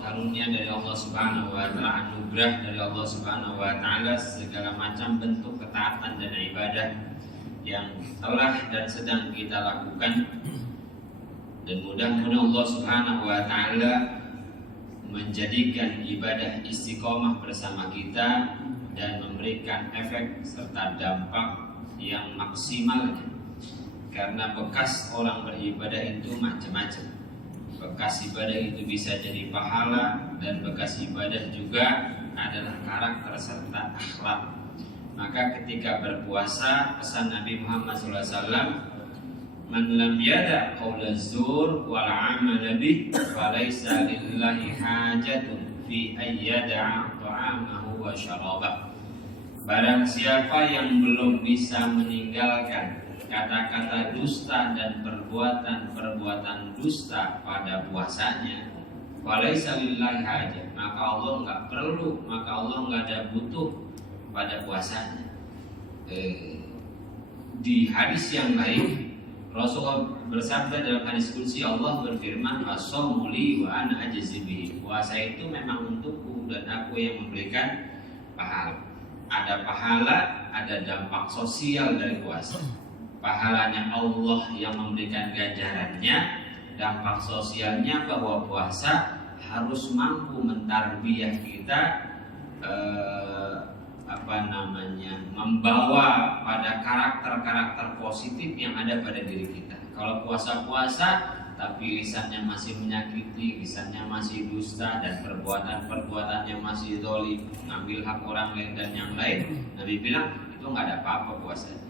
karunia dari Allah Subhanahu wa taala, anugerah dari Allah Subhanahu wa taala, segala macam bentuk ketaatan dan ibadah yang telah dan sedang kita lakukan. Dan mudah-mudahan Allah Subhanahu wa taala menjadikan ibadah istiqomah bersama kita dan memberikan efek serta dampak yang maksimal. Karena bekas orang beribadah itu macam-macam. Bekas ibadah itu bisa jadi pahala, dan bekas ibadah juga adalah karakter serta akhlak. Maka ketika berpuasa, pesan Nabi Muhammad SAW, man lam yada qaula zur wal amal bih falaysa lillahi hajatun fi ayyada'a ta'amahu wa syarabah. Barang siapa yang belum bisa meninggalkan kata-kata dusta dan perbuatan dusta pada puasanya, falaysa lillahi hajat, maka Allah enggak perlu, maka Allah enggak ada butuh pada puasanya. Di hadis yang lain Rasulullah bersabda dalam hadis qudsi, Allah berfirman, as-shaumu li wa ana ajzi bihi. Puasa itu memang untukku dan aku yang memberikan pahala. Ada pahala, ada dampak sosial dari puasa. Pahalanya Allah yang memberikan ganjarannya, dampak sosialnya bahwa puasa harus mampu mentarbiyah kita, membawa pada karakter-karakter positif yang ada pada diri kita. Kalau puasa-puasa tapi lisannya masih menyakiti, lisannya masih dusta, dan perbuatannya masih zalim, ngambil hak orang lain dan yang lain, Nabi bilang itu nggak ada apa-apa puasanya,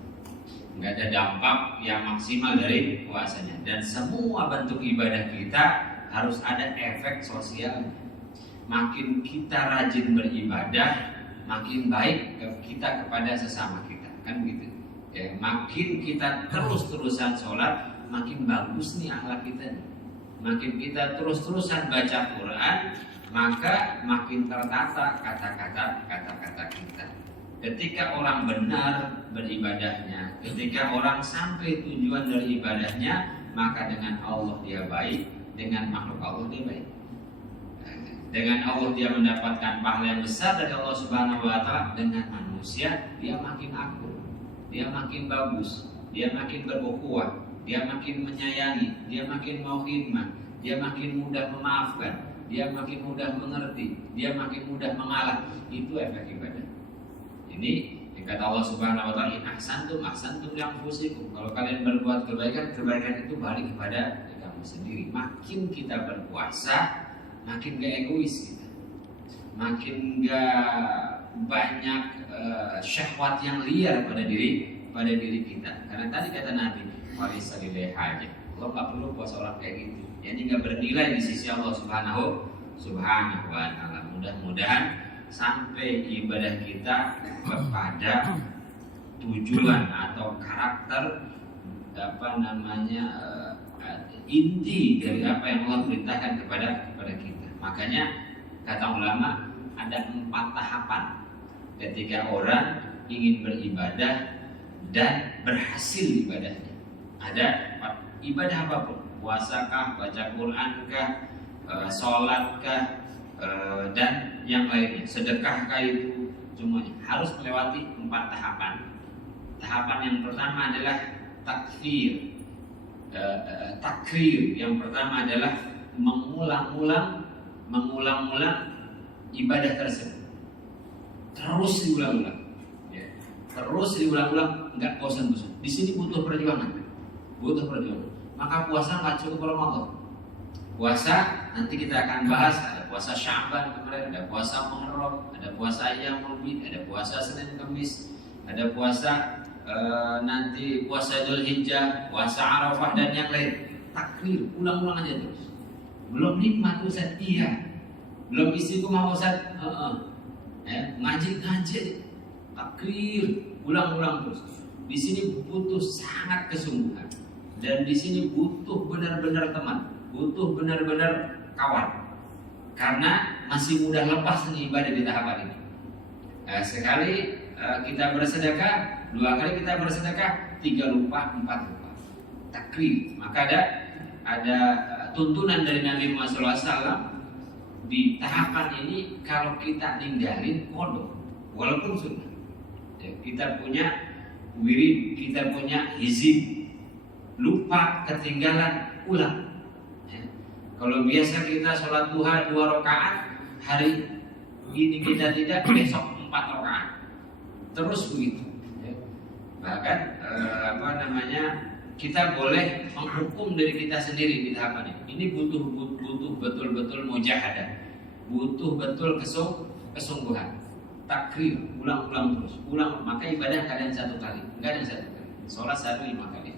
nggak ada dampak yang maksimal dari puasanya. Dan semua bentuk ibadah kita harus ada efek sosialnya. Makin kita rajin beribadah, makin baik kita kepada sesama kita, kan gitu ya. Makin kita terus-terusan sholat, makin bagus nih akhlak kita nih. Makin kita terus-terusan baca Quran, maka makin tertata kata-kata kita. Ketika orang benar beribadahnya, ketika orang sampai tujuan dari ibadahnya, maka dengan Allah dia baik, dengan makhluk Allah dia baik. Dengan Allah dia mendapatkan pahala yang besar dari Allah Subhanahu wa taala. Dengan manusia dia makin akur, dia makin bagus, dia makin berukhuwah, dia makin menyayangi, dia makin mau khidmat, dia makin mudah memaafkan, dia makin mudah mengerti, dia makin mudah mengalah. Itu efek ibadah. Ini yang kata Allah Subhanahu wa taala, in ahsantum ahsantum li anfusikum. Kalau kalian berbuat kebaikan, kebaikan itu balik kepada diri kamu sendiri. Makin kita berpuasa, makin gak egois kita, makin gak banyak syahwat yang liar pada diri kita. Karena tadi kata Nabi, walaysa lillahi hajat, Allah gak perlu puasa orang kayak gitu. Jadi gak bernilai di sisi Allah Subhanahu wa taala. Mudah-mudahan sampai ibadah kita kepada tujuan atau karakter inti dari apa yang Allah perintahkan kepada kita. Makanya kata ulama ada 4 tahapan ketika orang ingin beribadah dan berhasil ibadahnya. Ada ibadah apapun, puasakah, baca Qurankah, sholatkah, dan yang lainnya, sedekahkah, itu semuanya harus melewati 4 tahapan. Tahapan yang pertama adalah takfir. Takrir yang pertama adalah mengulang-ulang ibadah tersebut, terus diulang-ulang, ya. Terus diulang-ulang, nggak bosan-bosan. Di sini butuh perjuangan. Maka puasa nggak cukup Ramadan. Puasa nanti kita akan bahas. Ada puasa Sya'ban kemarin, ada puasa Muharram, ada puasa Ayyamul Bid, ada puasa Senin Kamis, ada puasa nanti puasa Dzulhijjah, puasa Arafah, dan yang lain. Takrir, ulang-ulang aja terus. Belum nikmat Ustaz, iya. Belum istiqomah Ustaz, ngaji. Takrir, ulang-ulang terus. Di sini butuh sangat kesungguhan, dan di sini butuh benar-benar teman, butuh benar-benar kawan. Karena masih mudah lepas dengan ibadah di tahapan ini. Sekali kita bersedekah, 2 kali kita bersedekah, 3 lupa, 4 lupa. Takrir. Maka ada tuntunan dari Nabi Muhammad SAW, di tahapan ini kalau kita ninggalin kodok, walaupun sunnah. Ya, kita punya wirid, kita punya hizib, lupa, ketinggalan, ulang. Ya. Kalau biasa kita sholat duha 2 rakaat, hari ini kita tidak, besok 4 rakaat, terus begitu. Ya. Bahkan kita boleh menghukum diri kita sendiri di tahapan ini. Ini butuh betul-betul mujahadah, butuh betul kesungguhan, takrir, ulang terus, ulang. Maka ibadah kadang 1 kali, enggak ada 1 kali. Sholat 5 kali.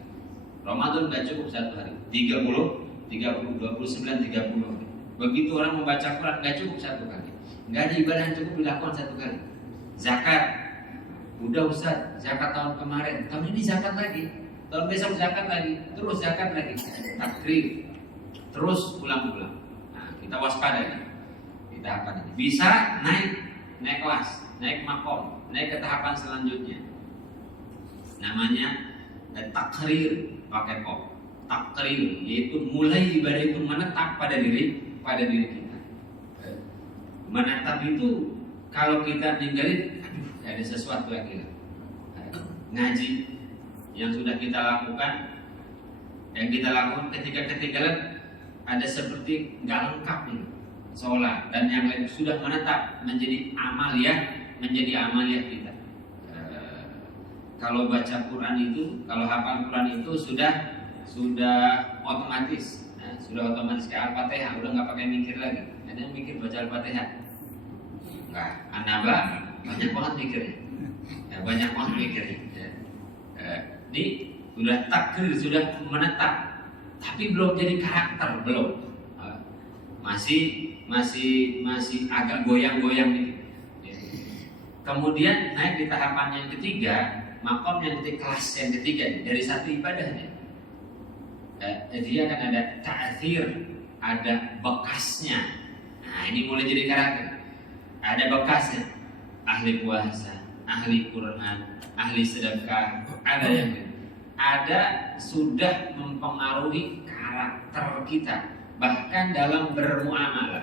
Ramadan nggak cukup 1 hari, 30, 29, 30 hari. Begitu orang membaca Quran nggak cukup 1 kali. Nggak ada ibadah yang cukup dilakukan 1 kali. Zakat, udah Ustaz, zakat tahun kemarin, tahun ini zakat lagi, tahun besok zakat lagi, terus zakat lagi, takrir, terus ulang-ulang. Nah, kita waspada nih di tahapan ini. Bisa naik kelas, naik makom, naik ke tahapan selanjutnya. Namanya takrir, pakai kop. Takrir yaitu mulai ibadah itu menetap pada diri kita. Menetap itu kalau kita tinggalin, ada sesuatu yang hilang. Ngaji yang sudah kita lakukan, ketika ketinggalan, ada seperti nggak lengkap nih. Sholat dan yang lain sudah menetap menjadi amaliyah kita. Kalau baca Quran itu, kalau hafal Quran itu sudah otomatis, sudah otomatis kayak Al-Fatihah, udah nggak pakai mikir lagi. Ada yang mikir baca Al-Fatihah? Enggak, anaba banyak banget mikirnya. Banyak banget mikirnya. Ini sudah takdir, sudah menetap, tapi belum jadi karakter, belum. Masih agak goyang-goyang gitu. Kemudian naik di tahapan yang ketiga, makom yang kelas yang ketiga dari satu ibadahnya. Dia akan ada ta'thir, ada bekasnya. Nah, ini mulai jadi karakter. Ada bekasnya. Ahli puasa, ahli Quran, ahli sedekah, ada sudah mempengaruhi karakter kita, bahkan dalam bermuamalah.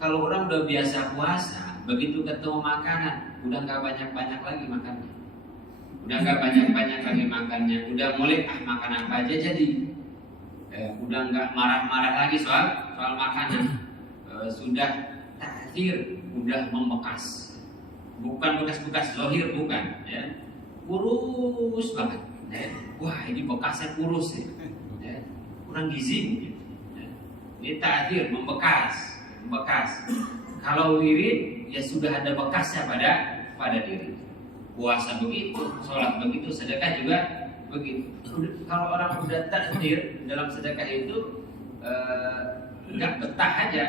Kalau orang udah biasa puasa, begitu ketemu makanan, udah nggak banyak lagi makannya. Udah mulai makan apa aja jadi. Udah nggak marah-marah lagi soal makanan. Sudah ta'thir, udah membekas. Bukan bekas-bekas zahir, bukan, ya. Kurus banget. Ya. Wah, ini bekasnya kurus ya. Kurang gizi mungkin. Ya. Ini ta'thir, membekas. Kalau wirid ya sudah ada bekasnya pada diri. Puasa begitu, sholat begitu, sedekah juga begitu. Kalau orang udah takdir dalam sedekah itu nggak betah aja.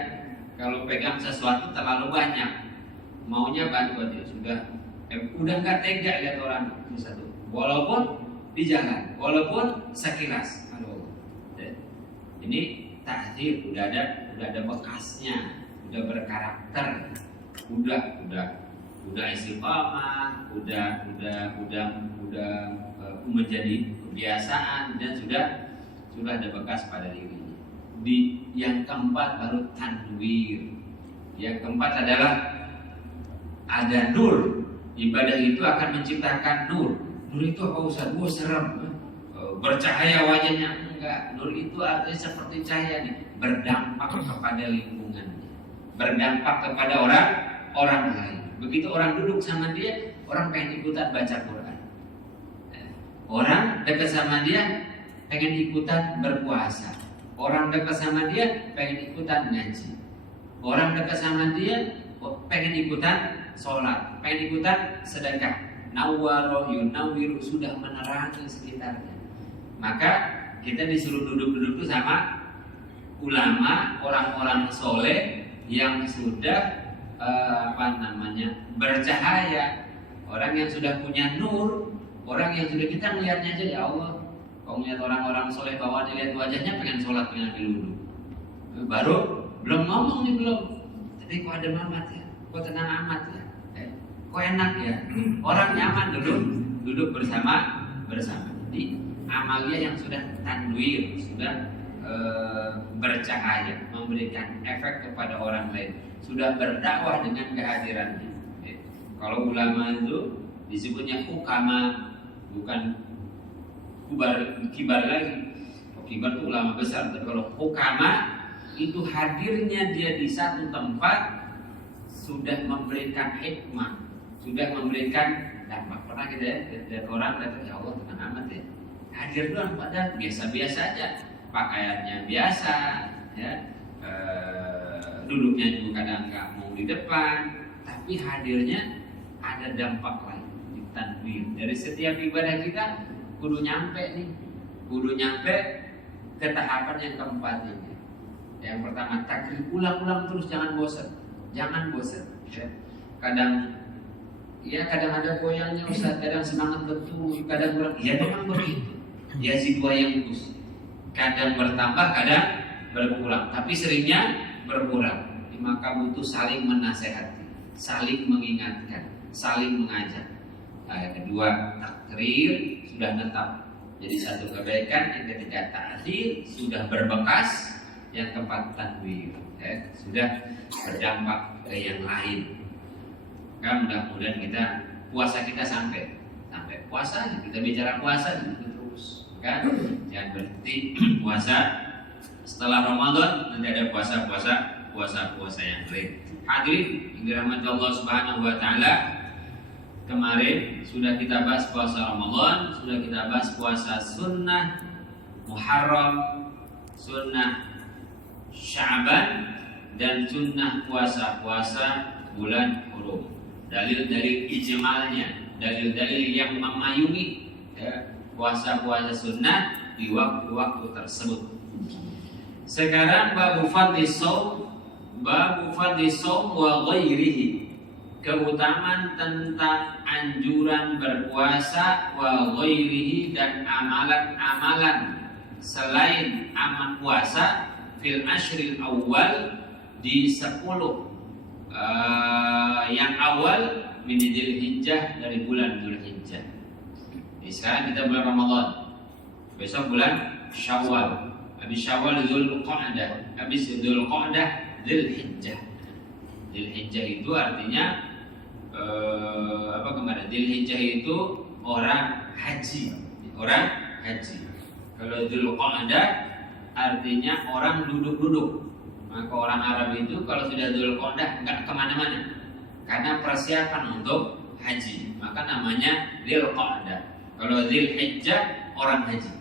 Kalau pegang sesuatu terlalu banyak, maunya bantu aja sudah. Udah nggak tega lihat orang itu satu. Walaupun di jalan, walaupun sekilas. Ini takdir, udah ada bekasnya, udah berkarakter, udah istiqamah, udah menjadi kebiasaan dan sudah ada bekas pada dirinya. Di yang keempat baru tanwir. Yang keempat adalah ada nur. Ibadah itu akan menciptakan nur. Nur itu apa Ustaz? Serem. Bercahaya wajahnya. Enggak. Nur itu artinya seperti cahaya nih, berdampak kepada lingkungannya, berdampak kepada orang lain. Begitu orang duduk sama dia, orang pengen ikutan baca Quran. Orang dekat sama dia pengen ikutan berpuasa. Orang dekat sama dia pengen ikutan ngaji. Orang dekat sama dia pengen ikutan sholat, pengen ikutan sedekah. Nawwaro yunawwiru, sudah menerangi sekitarnya. Maka kita disuruh duduk-duduk sama ulama, orang-orang soleh yang sudah bercahaya, orang yang sudah punya nur, orang yang sudah kita melihatnya aja, ya Allah, kalau melihat orang-orang soleh bahwa dilihat wajahnya pengen sholat, pengen ambil wudhu, baru belum ngomong nih tapi kok ada mamat ya, kok tenang amat ya, kok enak ya, orang nyaman duduk bersama. Jadi amalia yang sudah tanwir, sudah bercahaya, memberikan efek kepada orang lain, sudah berdakwah dengan kehadirannya. Kalau ulama itu disebutnya hukama, bukan kibar lagi. Kibar itu ulama besar. Tapi kalau hukama itu hadirnya dia di satu tempat sudah memberikan hikmah, sudah memberikan dampak. Pernah kita lihat orang datang, ya Allah tenang amat ya, hadir doang padahal biasa-biasa aja, pakaiannya biasa, ya, duduknya juga kadang nggak mau di depan, tapi hadirnya ada dampak lain di tanwir. Dari setiap ibadah kita kudu nyampe nih, kudu nyampe ke tahapan yang keempat ini. Yang pertama takrib, ulang-ulang terus, jangan bosan, jangan bosan. Ya. Kadang ada goyangnya Ustaz, kadang semangat betul, kadang kurang. Ya memang begitu. Ya si dua yang terus. Kadang bertambah, kadang berkurang. Tapi seringnya berkurang. Maka butuh saling menasehati, saling mengingatkan, saling mengajak. Yang kedua, takrir sudah tetap jadi satu kebaikan. Yang ketiga, ta'khir sudah berbekas. Yang keempat, tanwir, ya, sudah berdampak ke yang lain. Kan mudah-mudahan kita puasa kita sampai puasa, kita bicara puasa terus, kan? Jangan berhenti puasa. Setelah Ramadan nanti ada puasa yang lain. Hadirin yang dirahmati Allah Subhanahu wa taala, kemarin sudah kita bahas puasa Ramadan, sudah kita bahas puasa sunnah Muharram, sunnah Sya'ban, dan sunnah puasa-puasa bulan Hurum. Dalil-dalil ijmalnya, dalil-dalil yang memayungi ya, puasa-puasa sunnah di waktu-waktu tersebut. Sekarang babu fadli shaum wa ghairihi, keutamaan tentang anjuran berpuasa, wa ghairihi, dan amalan-amalan selain amal puasa, fil ashril awal, di 10 yang awal min Dzulhijjah, dari bulan Dzulhijjah. Jadi sekarang kita bulan Ramadan, besok bulan Syawal, habis Syawal Dzulqa'dah, habis Dzulqa'dah Dzulhijjah. Dzulhijjah itu artinya kemarin Dzulhijjah itu orang haji. Kalau Dzulqa'dah artinya orang duduk-duduk. Maka orang Arab itu kalau sudah Dzulqa'dah nggak kemana-mana, karena persiapan untuk haji. Maka namanya Dzulqa'dah. Kalau Dzulhijjah orang haji,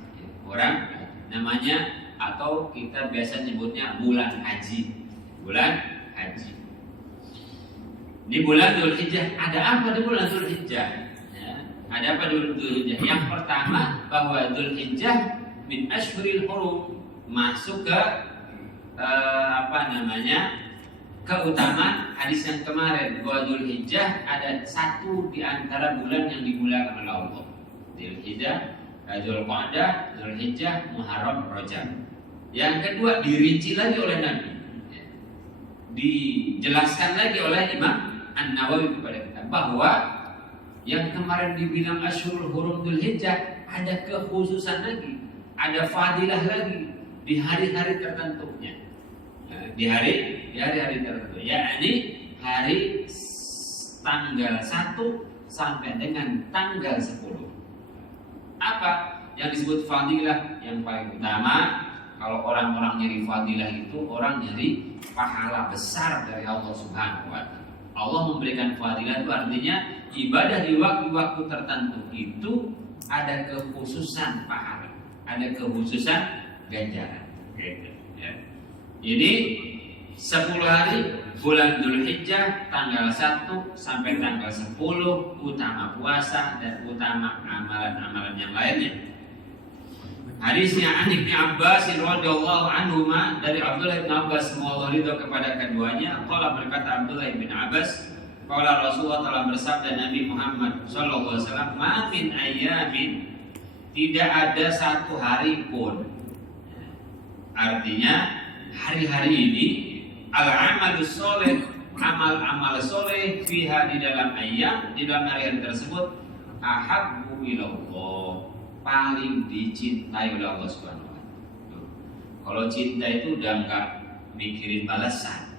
namanya, atau kita biasa nyebutnya bulan haji. Di bulan Dzulhijjah ada apa di bulan Dzulhijjah? Ya, ada apa di bulan Dzulhijjah? Yang pertama bahwa Dzulhijjah min ashhuril hurum, masuk ke keutamaan hadis yang kemarin bahwa Dzulhijjah ada satu di antara bulan yang dimuliakan oleh Allah. Dzulhijjah, Dzulqa'dah, Dzulhijjah, Muharram, Rajab. Yang kedua dirinci lagi oleh Nabi, dijelaskan lagi oleh Imam An-Nawawi kepada kita bahwa yang kemarin dibilang Ashhurul Hurum Dzulhijjah ada kekhususan lagi, ada fadilah lagi di hari-hari tertentunya. Di hari-hari tertentu, yakni hari tanggal 1 sampai dengan tanggal 10. Apa yang disebut fadilah? Yang paling utama, kalau orang-orang nyari fadilah itu orang nyari pahala besar dari Allah Subhanahu wa taala. Allah memberikan fadilah itu artinya ibadah di waktu-waktu tertentu itu ada kekhususan pahala, ada kekhususan ganjaran. Ya. Ini 10 hari bulan Dzulhijjah, tanggal 1 sampai tanggal 10, utama puasa dan utama amalan-amalan yang lainnya. Hadisnya an Ibnu Abbas radhiyallahu anhuma, dari Abdullah bin Abbas semoga ridho kepada keduanya. Qala, berkata Abdullah bin Abbas, qala Rasulullah, telah bersabda Nabi Muhammad sallallahu alaihi wasallam, ma min ayyamin, tidak ada satu hari pun. Artinya hari-hari ini al-amalus soleh, amal-amal soleh, fiha, di dalam ayyam, di dalam hari-hari tersebut, ahabbu ilallah, paling dicintai oleh Allah Subhanahu wa taala. Kalau cinta itu udah nggak mikirin balasan.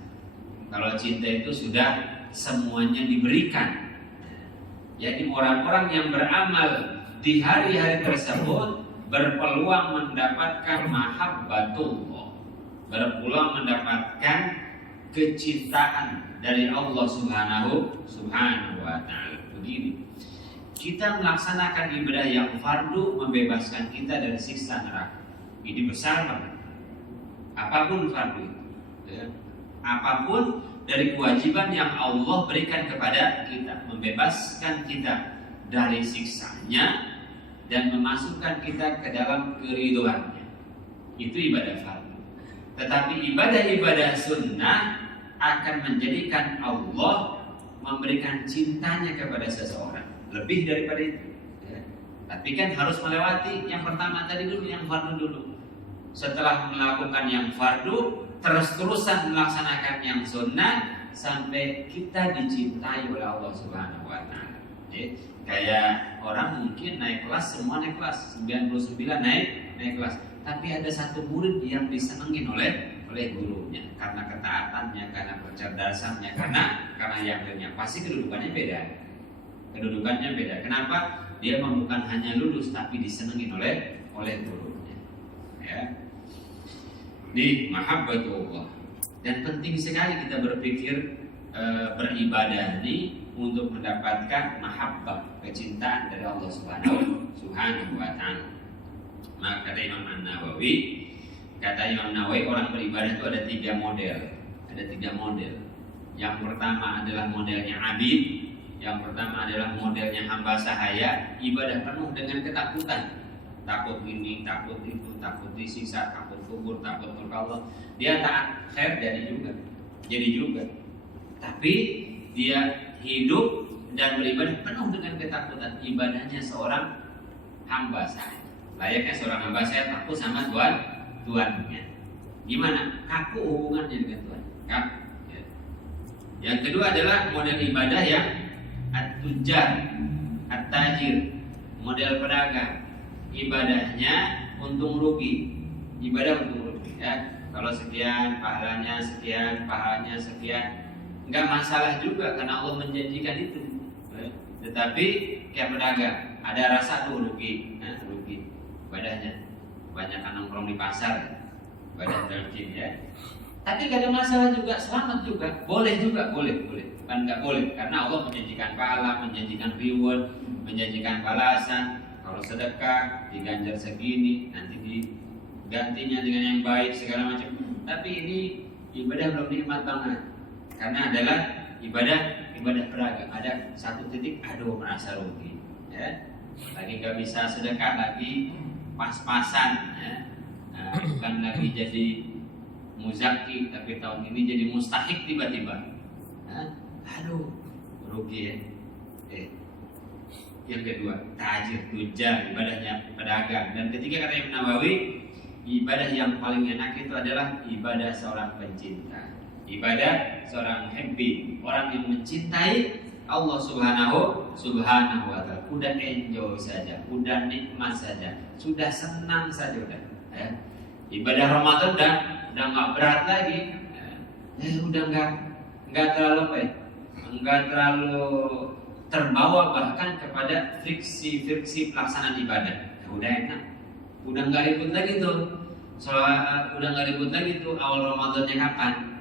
Kalau cinta itu sudah semuanya diberikan. Jadi orang-orang yang beramal di hari-hari tersebut berpeluang mendapatkan mahabbatullah, berpeluang mendapatkan kecintaan dari Allah Subhanahu wa ta'ala. Begini, kita melaksanakan ibadah yang fardu membebaskan kita dari siksa neraka. Ini besar banget. Apapun fardu itu, ya. Apapun dari kewajiban yang Allah berikan kepada kita, membebaskan kita dari siksanya dan memasukkan kita ke dalam keridhoannya. Itu ibadah fardu. Tetapi ibadah-ibadah sunnah akan menjadikan Allah memberikan cintanya kepada seseorang lebih daripada itu, ya. Tapi kan harus melewati yang pertama tadi dulu, yang fardu dulu. Setelah melakukan yang fardu, terus-terusan melaksanakan yang sunnah sampai kita dicintai oleh Allah Subhanahu wa ta'ala. Kayak orang mungkin naik kelas, semua naik kelas, 99 naik kelas. Tapi ada satu murid yang disenengin oleh gurunya karena ketaatannya, karena kecerdasannya, karena yakinnya. Pasti kedudukannya beda. Kenapa? Dia bukan hanya lulus tapi disenengin oleh gurunya. Ya. Di mahabbatullah. Dan penting sekali kita berpikir beribadah ini untuk mendapatkan mahabbah, kecintaan dari Allah Subhanahu wa ta'ala. Maka kata Imam Nawawi, orang beribadah itu ada tiga model. Yang pertama adalah modelnya abid, yang pertama adalah modelnya hamba sahaya, ibadah penuh dengan ketakutan. Takut ini, takut itu, takut disiksa, takut kubur, takut murka Allah. Dia taat khair jadi juga. Tapi dia hidup dan beribadah penuh dengan ketakutan. Ibadahnya seorang hamba sahaya. Layaknya seorang hamba sahaya takut sama Tuhannya. Gimana? Kaku hubungannya dengan Tuhan. Kaku. Ya. Yang kedua adalah model ibadah yang at-tujar, at-tajir, model pedagang. Ibadahnya untung rugi, ya. Kalau sekian pahalanya sekian, nggak masalah juga karena Allah menjanjikan itu, ya. Tetapi kayak pedagang ada rasa tuh rugi ibadahnya, banyak nongkrong di pasar, ibadah terjin, ya. Tapi gak ada masalah juga, selamat juga, boleh, bukan nggak boleh karena Allah menjanjikan pahala, menjanjikan reward, menjanjikan balasan. Kalau sedekah diganjar segini, nanti digantinya dengan yang baik segala macam. Tapi ini ibadah belum nikmat banget, karena adalah ibadah pedagang. Ada satu titik, aduh merasa rugi, ya. Lagi nggak bisa sedekah, lagi pas-pasan, ya. Bukan lagi jadi muzaki, tapi tahun ini jadi mustahik tiba-tiba. Aduh, rugi, ya. Yang kedua, tajir, tujar, ibadahnya pedagang. Dan ketiga kata Imam Nawawi, ibadah yang paling enak itu adalah ibadah seorang pencinta, ibadah seorang muhibbi, orang yang mencintai Allah Subhanahu wa ta'ala. Udah enjoy saja, udah nikmat saja, sudah senang saja udah. Ya. Ibadah Ramadan udah nggak berat lagi, udah nggak terlalu terbawa bahkan kepada friksi pelaksanaan ibadah. Udah enak, udah nggak ribut lagi tuh. Udah nggak ribut lagi tuh awal Ramadannya kapan,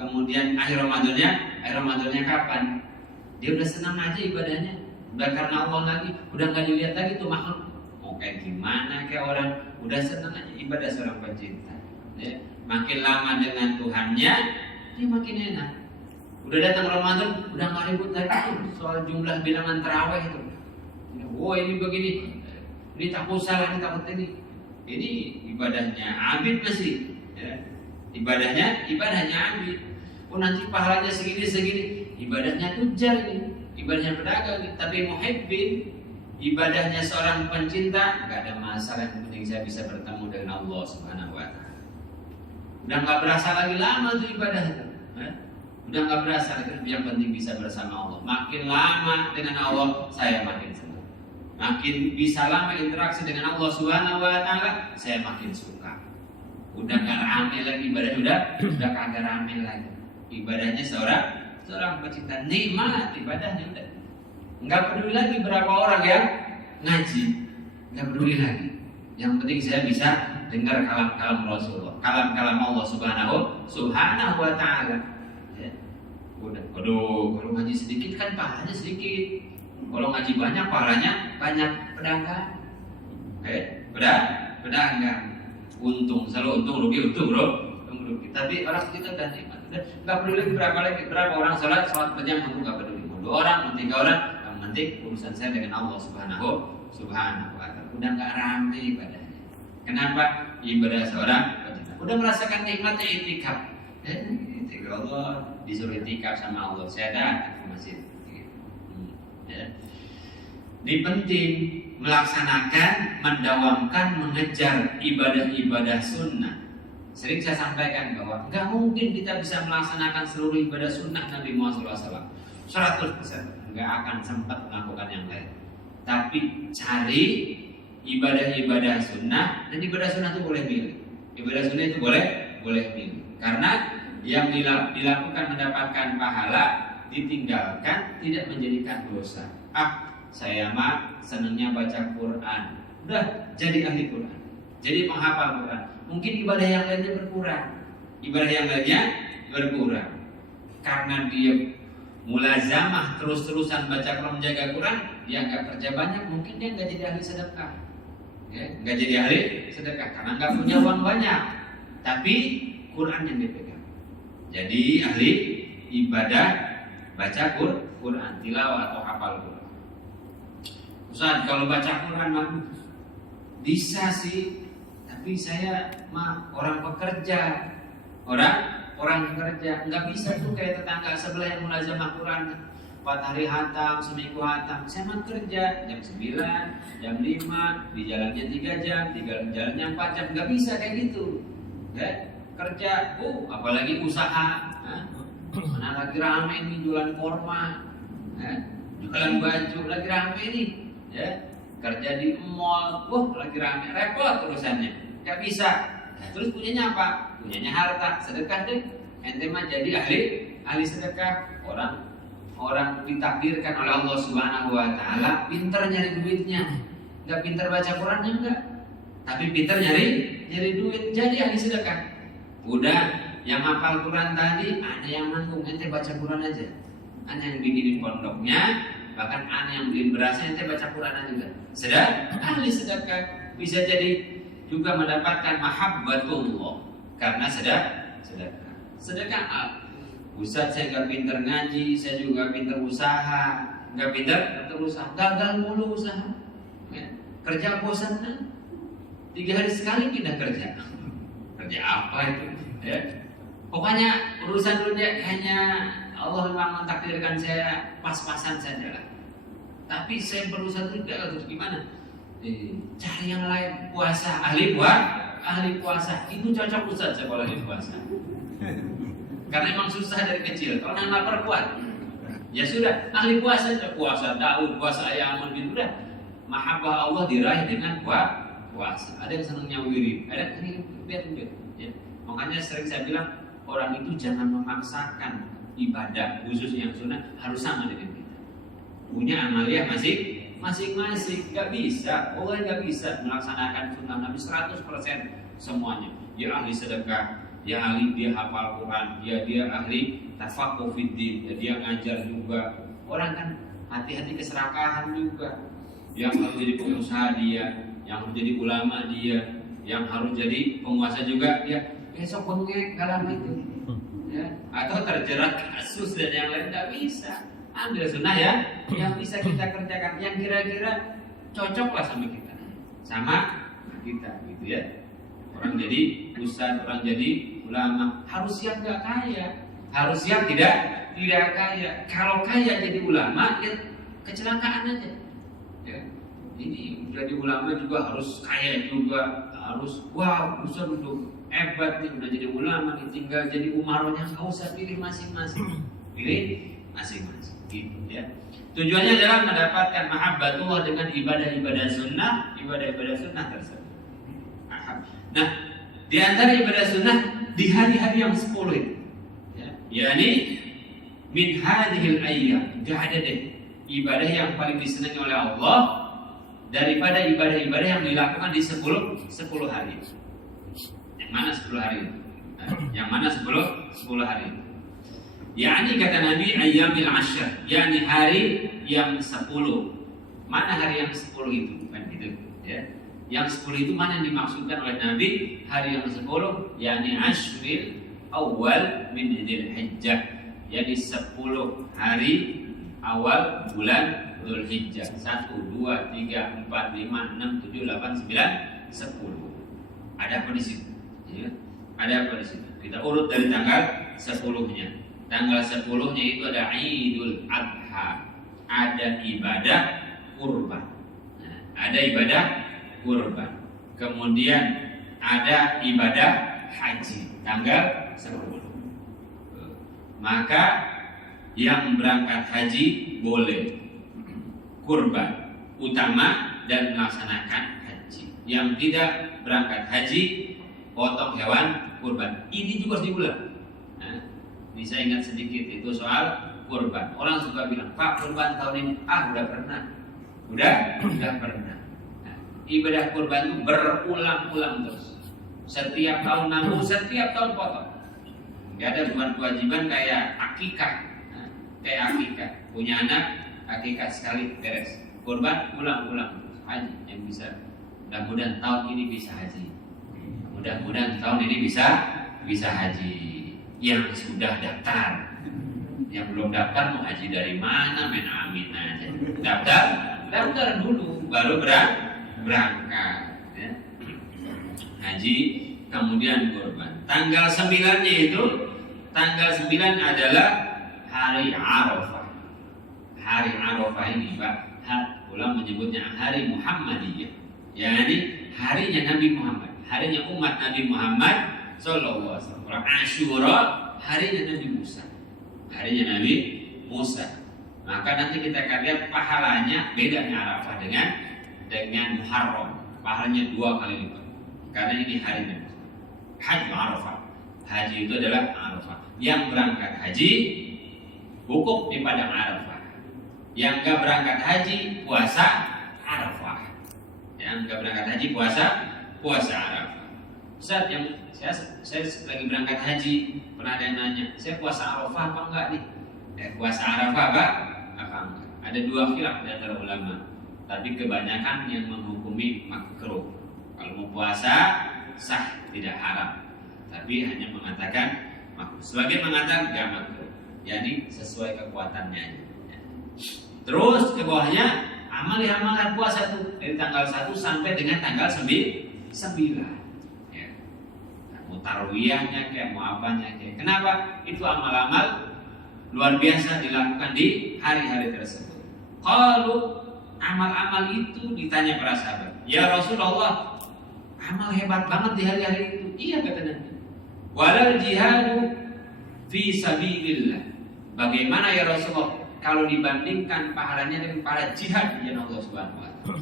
kemudian akhir Ramadannya kapan. Dia udah senang aja ibadahnya, udah karena Allah lagi, udah nggak dilihat lagi tuh makhluk mau kayak gimana kayak orang, udah senang aja ibadah seorang pencinta. Ya. Makin lama dengan Tuhannya, dia makin enak. Udah datang Ramadan, udah nggak ribut lagi tuh soal jumlah bilangan tarawih itu. Ini begini, ini takut salah, ini takut ini. Ini ibadahnya abid masih, ya. Ibadahnya abid. Nanti pahalanya segini. Ibadahnya tujar ini, ibadahnya pedagang. Tapi muhibbin, ibadahnya seorang pencinta, nggak ada masalah. Yang penting saya bisa bertemu dengan Allah Subhanahu wa ta'ala. Udah nggak berasa lagi lama tuh ibadah itu, ya. Udah nggak berasa lagi, yang penting bisa bersama Allah. Makin lama dengan Allah, saya makin senang. Makin bisa lama interaksi dengan Allah Subhanahu wa ta'ala, saya makin suka. Udah gak rame lagi ibadah, udah kagak rame lagi. Ibadahnya seorang pecinta, nikmat ibadahnya udah. Nggak peduli lagi berapa orang yang ngaji, nggak peduli lagi. Yang penting saya bisa dengar kalam Rasulullah, kalam Allah Subhanahu wa Ta'ala. Ya. Udah, aduh, kalau ngaji sedikit kan pahalanya sedikit. Kalau ngaji banyak pahalanya banyak. Pedagang, pedagang, untung, selalu untung rugi, untung rugi. Tapi orang kita udah nikmat, udah nggak peduli lagi berapa orang sholat berjam, aku nggak peduli. Mau 2 orang, mau 3 orang, yang penting urusan saya dengan Allah Subhanahu wa Ta'ala. Udah nggak rame ibadahnya. Kenapa? Ibadah seorang udah merasakan nikmatnya itikaf. Itikaf Allah, disuruh itikaf sama Allah. Saya datang ke masjid. Ya. Ini penting melaksanakan, mendawamkan, mengejar ibadah-ibadah sunnah. Sering saya sampaikan bahwa nggak mungkin kita bisa melaksanakan seluruh ibadah sunnah Nabi Muhammad SAW 100%, nggak akan sempat melakukan yang lain. Tapi cari ibadah-ibadah sunnah, dan ibadah sunnah itu boleh milih. Ibadah sunnah itu boleh milih. Karena yang dilakukan mendapatkan pahala, ditinggalkan tidak menjadikan dosa. Saya mah senangnya baca Quran, udah jadi ahli Quran, jadi penghafal Quran. Mungkin ibadah yang lainnya berkurang, karena dia mulazamah terus-terusan baca Quran, menjaga Quran, dia nggak kerja banyak, mungkin dia nggak jadi ahli sedekah, nggak jadi ahli sedekah karena nggak punya uang banyak, tapi Quran yang dipegang. Jadi ahli ibadah baca Quran, tilawah atau hafal Quran. Ustaz, kalau baca Quran mah bisa sih, tapi saya mah orang pekerja, orang pekerja, nggak bisa tuh kayak tetangga sebelah yang mulazamah Quran 4 hari hatam, seminggu hatam. Saya mah kerja jam 9, jam 5, di jalannya 3 jam, jalannya 4 jam, nggak bisa kayak gitu. Kerja, apalagi usaha, mana lagi rame ini jualan korma, jualan baju lagi rame nih. Kerja di mall, lagi rame, repot urusannya, nggak bisa. Terus punyanya apa? Punyanya harta, sedekah deh. Ente mah jadi ahli sedekah. Orang ditakdirkan oleh Allah Subhanahu wa Ta'ala pintar nyari duitnya, nggak pintar baca Qurannya enggak, tapi pintar nyari duit, jadi ahli sedekah. Udah, yang hafal Quran tadi, ada yang nanggung, ente baca Quran aja. Ada yang bikinin pondoknya, bahkan ana yang beliin berasnya, ente baca Quran juga. Ahli sedekah, bisa jadi juga mendapatkan mahabbatullah karena sedekah. Ustaz, saya nggak pinter ngaji, saya juga pinter usaha, nggak pinter usaha, gagal mulu usaha. Kerja bosan kan? 3 hari sekali pindah kerja. Kerja apa itu? Pokoknya urusan dunia kayaknya Allah memang mentakdirkan saya pas-pasan saja lah. Tapi saya berusaha juga, terus gimana? Cari yang lain, puasa, ahli puasa itu cocok Ustaz saya kalau ahli puasa. Karena emang susah dari kecil. Kalau yang lapar kuat, ya sudah ahli puasa aja, puasa Daud, puasa Ayamun bin udah. Mahabbah Allah diraih dengan puasa. Ada yang senangnya wirid, ada yang biar. Ya. Makanya sering saya bilang orang itu jangan memaksakan ibadah khusus yang sunnah harus sama dengan kita. Punya amalia masing-masing, nggak bisa. Allah nggak bisa melaksanakan sunnah Nabi 100% semuanya. Dia ahli sedekah, dia ahli, dia hafal Quran, dia ahli tafaqquh fiddin, dia ngajar juga. Orang kan hati-hati keserakahan juga. Yang harus jadi pengusaha dia, yang harus jadi ulama dia, yang harus jadi penguasa juga dia. Besok bengek dalam itu, atau terjerat kasus dan yang lain, nggak bisa. Ambil sunnah ya, yang bisa kita kerjakan, yang kira-kira cocok lah sama kita, gitu ya. Orang jadi ustaz, orang jadi ulama, harus siap nggak kaya, harus siap tidak kaya. Kalau kaya jadi ulama, ya kecelakaan aja. Ya. Ini jadi ulama juga harus kaya juga, harus ustaz udah hebat nih, udah jadi ulama nih, tinggal jadi umarohnya nggak usah pilih masing-masing, gitu ya. Tujuannya adalah mendapatkan mahabbatullah dengan ibadah-ibadah sunnah tersebut. Nah, Di antara ibadah sunnah di hari-hari yang 10 itu. Ya, yakni min hadhil ayyam. Enggak ada deh ibadah yang paling disenangi oleh Allah daripada ibadah-ibadah yang dilakukan di 10 hari. Yang mana 10 hari itu? Yang mana 10 hari itu? Yakni kata Nabi ayyamil ashr, yakni hari yang 10. Mana hari yang 10 itu? Kan gitu, ya. Yang 10 itu mana yang dimaksudkan oleh Nabi? Hari yang 10 yakni ashril awal min Dzulhijjah. Jadi 10 hari awal bulan Dzulhijjah. 1 2 3 4 5 6 7 8 9 10. Ada apa di situ? Ya. Ada apa di situ? Kita urut dari tanggal 10-nya. Tanggal 10-nya itu ada Idul Adha, ada ibadah kurban. Nah, ada ibadah kurban. Kemudian ada ibadah haji tanggal 10. Maka yang berangkat haji boleh kurban utama dan melaksanakan haji. Yang tidak berangkat haji potong hewan kurban. Ini juga harus diulang. Bisa ingat sedikit itu soal kurban. Orang suka bilang, Pak, kurban tahun ini udah pernah. Udah pernah. Nah, ibadah kurban itu berulang-ulang terus. Setiap tahun nabung, setiap tahun potong. Gak ada bukan kewajiban kayak akikah. Nah, kayak akikah. Punya anak, akikah sekali beres. Kurban ulang-ulang terus. Haji yang bisa. Mudah-mudahan tahun ini bisa haji. Mudah-mudahan tahun ini bisa haji. Yang sudah daftar, yang belum daftar mau haji dari mana, main amin aja. Daftar dulu, baru berangkat. Ya. Haji, kemudian kurban. Tanggal 9-nya itu, tanggal 9 adalah hari Arafah. Hari Arafah ini, Pak, ulama menyebutnya hari Muhammadiyah. Yani harinya Nabi Muhammad, harinya umat Nabi Muhammad Sallallahu Alaihi Wasallam. Asyura harinya Nabi Musa, harinya Nabi Musa. Maka nanti kita akan lihat pahalanya bedanya Arafah dengan Muharram. Pahalanya 2 kali lipat. Karena ini hari Nabi. Haji Arafah. Haji itu adalah Arafah. Yang berangkat haji wukuf di padang Arafah. Yang enggak berangkat haji puasa Arafah. Yang enggak berangkat haji puasa Arafah. Ustaz, yang saya lagi berangkat haji, pernah ada yang nanya, saya puasa Arafah apa enggak nih? Puasa Arafah apa enggak? Ada 2 khilaf di antara ulama, tapi kebanyakan yang menghukumi makruh. Kalau mau puasa sah, tidak haram, tapi hanya mengatakan makruh. Sebagian mengatakan enggak makruh, jadi sesuai kekuatannya aja. Terus ke bawahnya amalan puasa tuh dari tanggal 1 sampai dengan tanggal 9. Tarwiyahnya kayak mau apanya kayak. Kenapa? Itu amal-amal luar biasa dilakukan di hari-hari tersebut. Kalau amal-amal itu ditanya para sahabat, ya Rasulullah, amal hebat banget di hari-hari itu. Iya kata Nabi. Walal jihadu fi sabilillah. Bagaimana ya Rasulullah kalau dibandingkan pahalanya dengan para jihad di jalan Allah Subhanahu wa taala?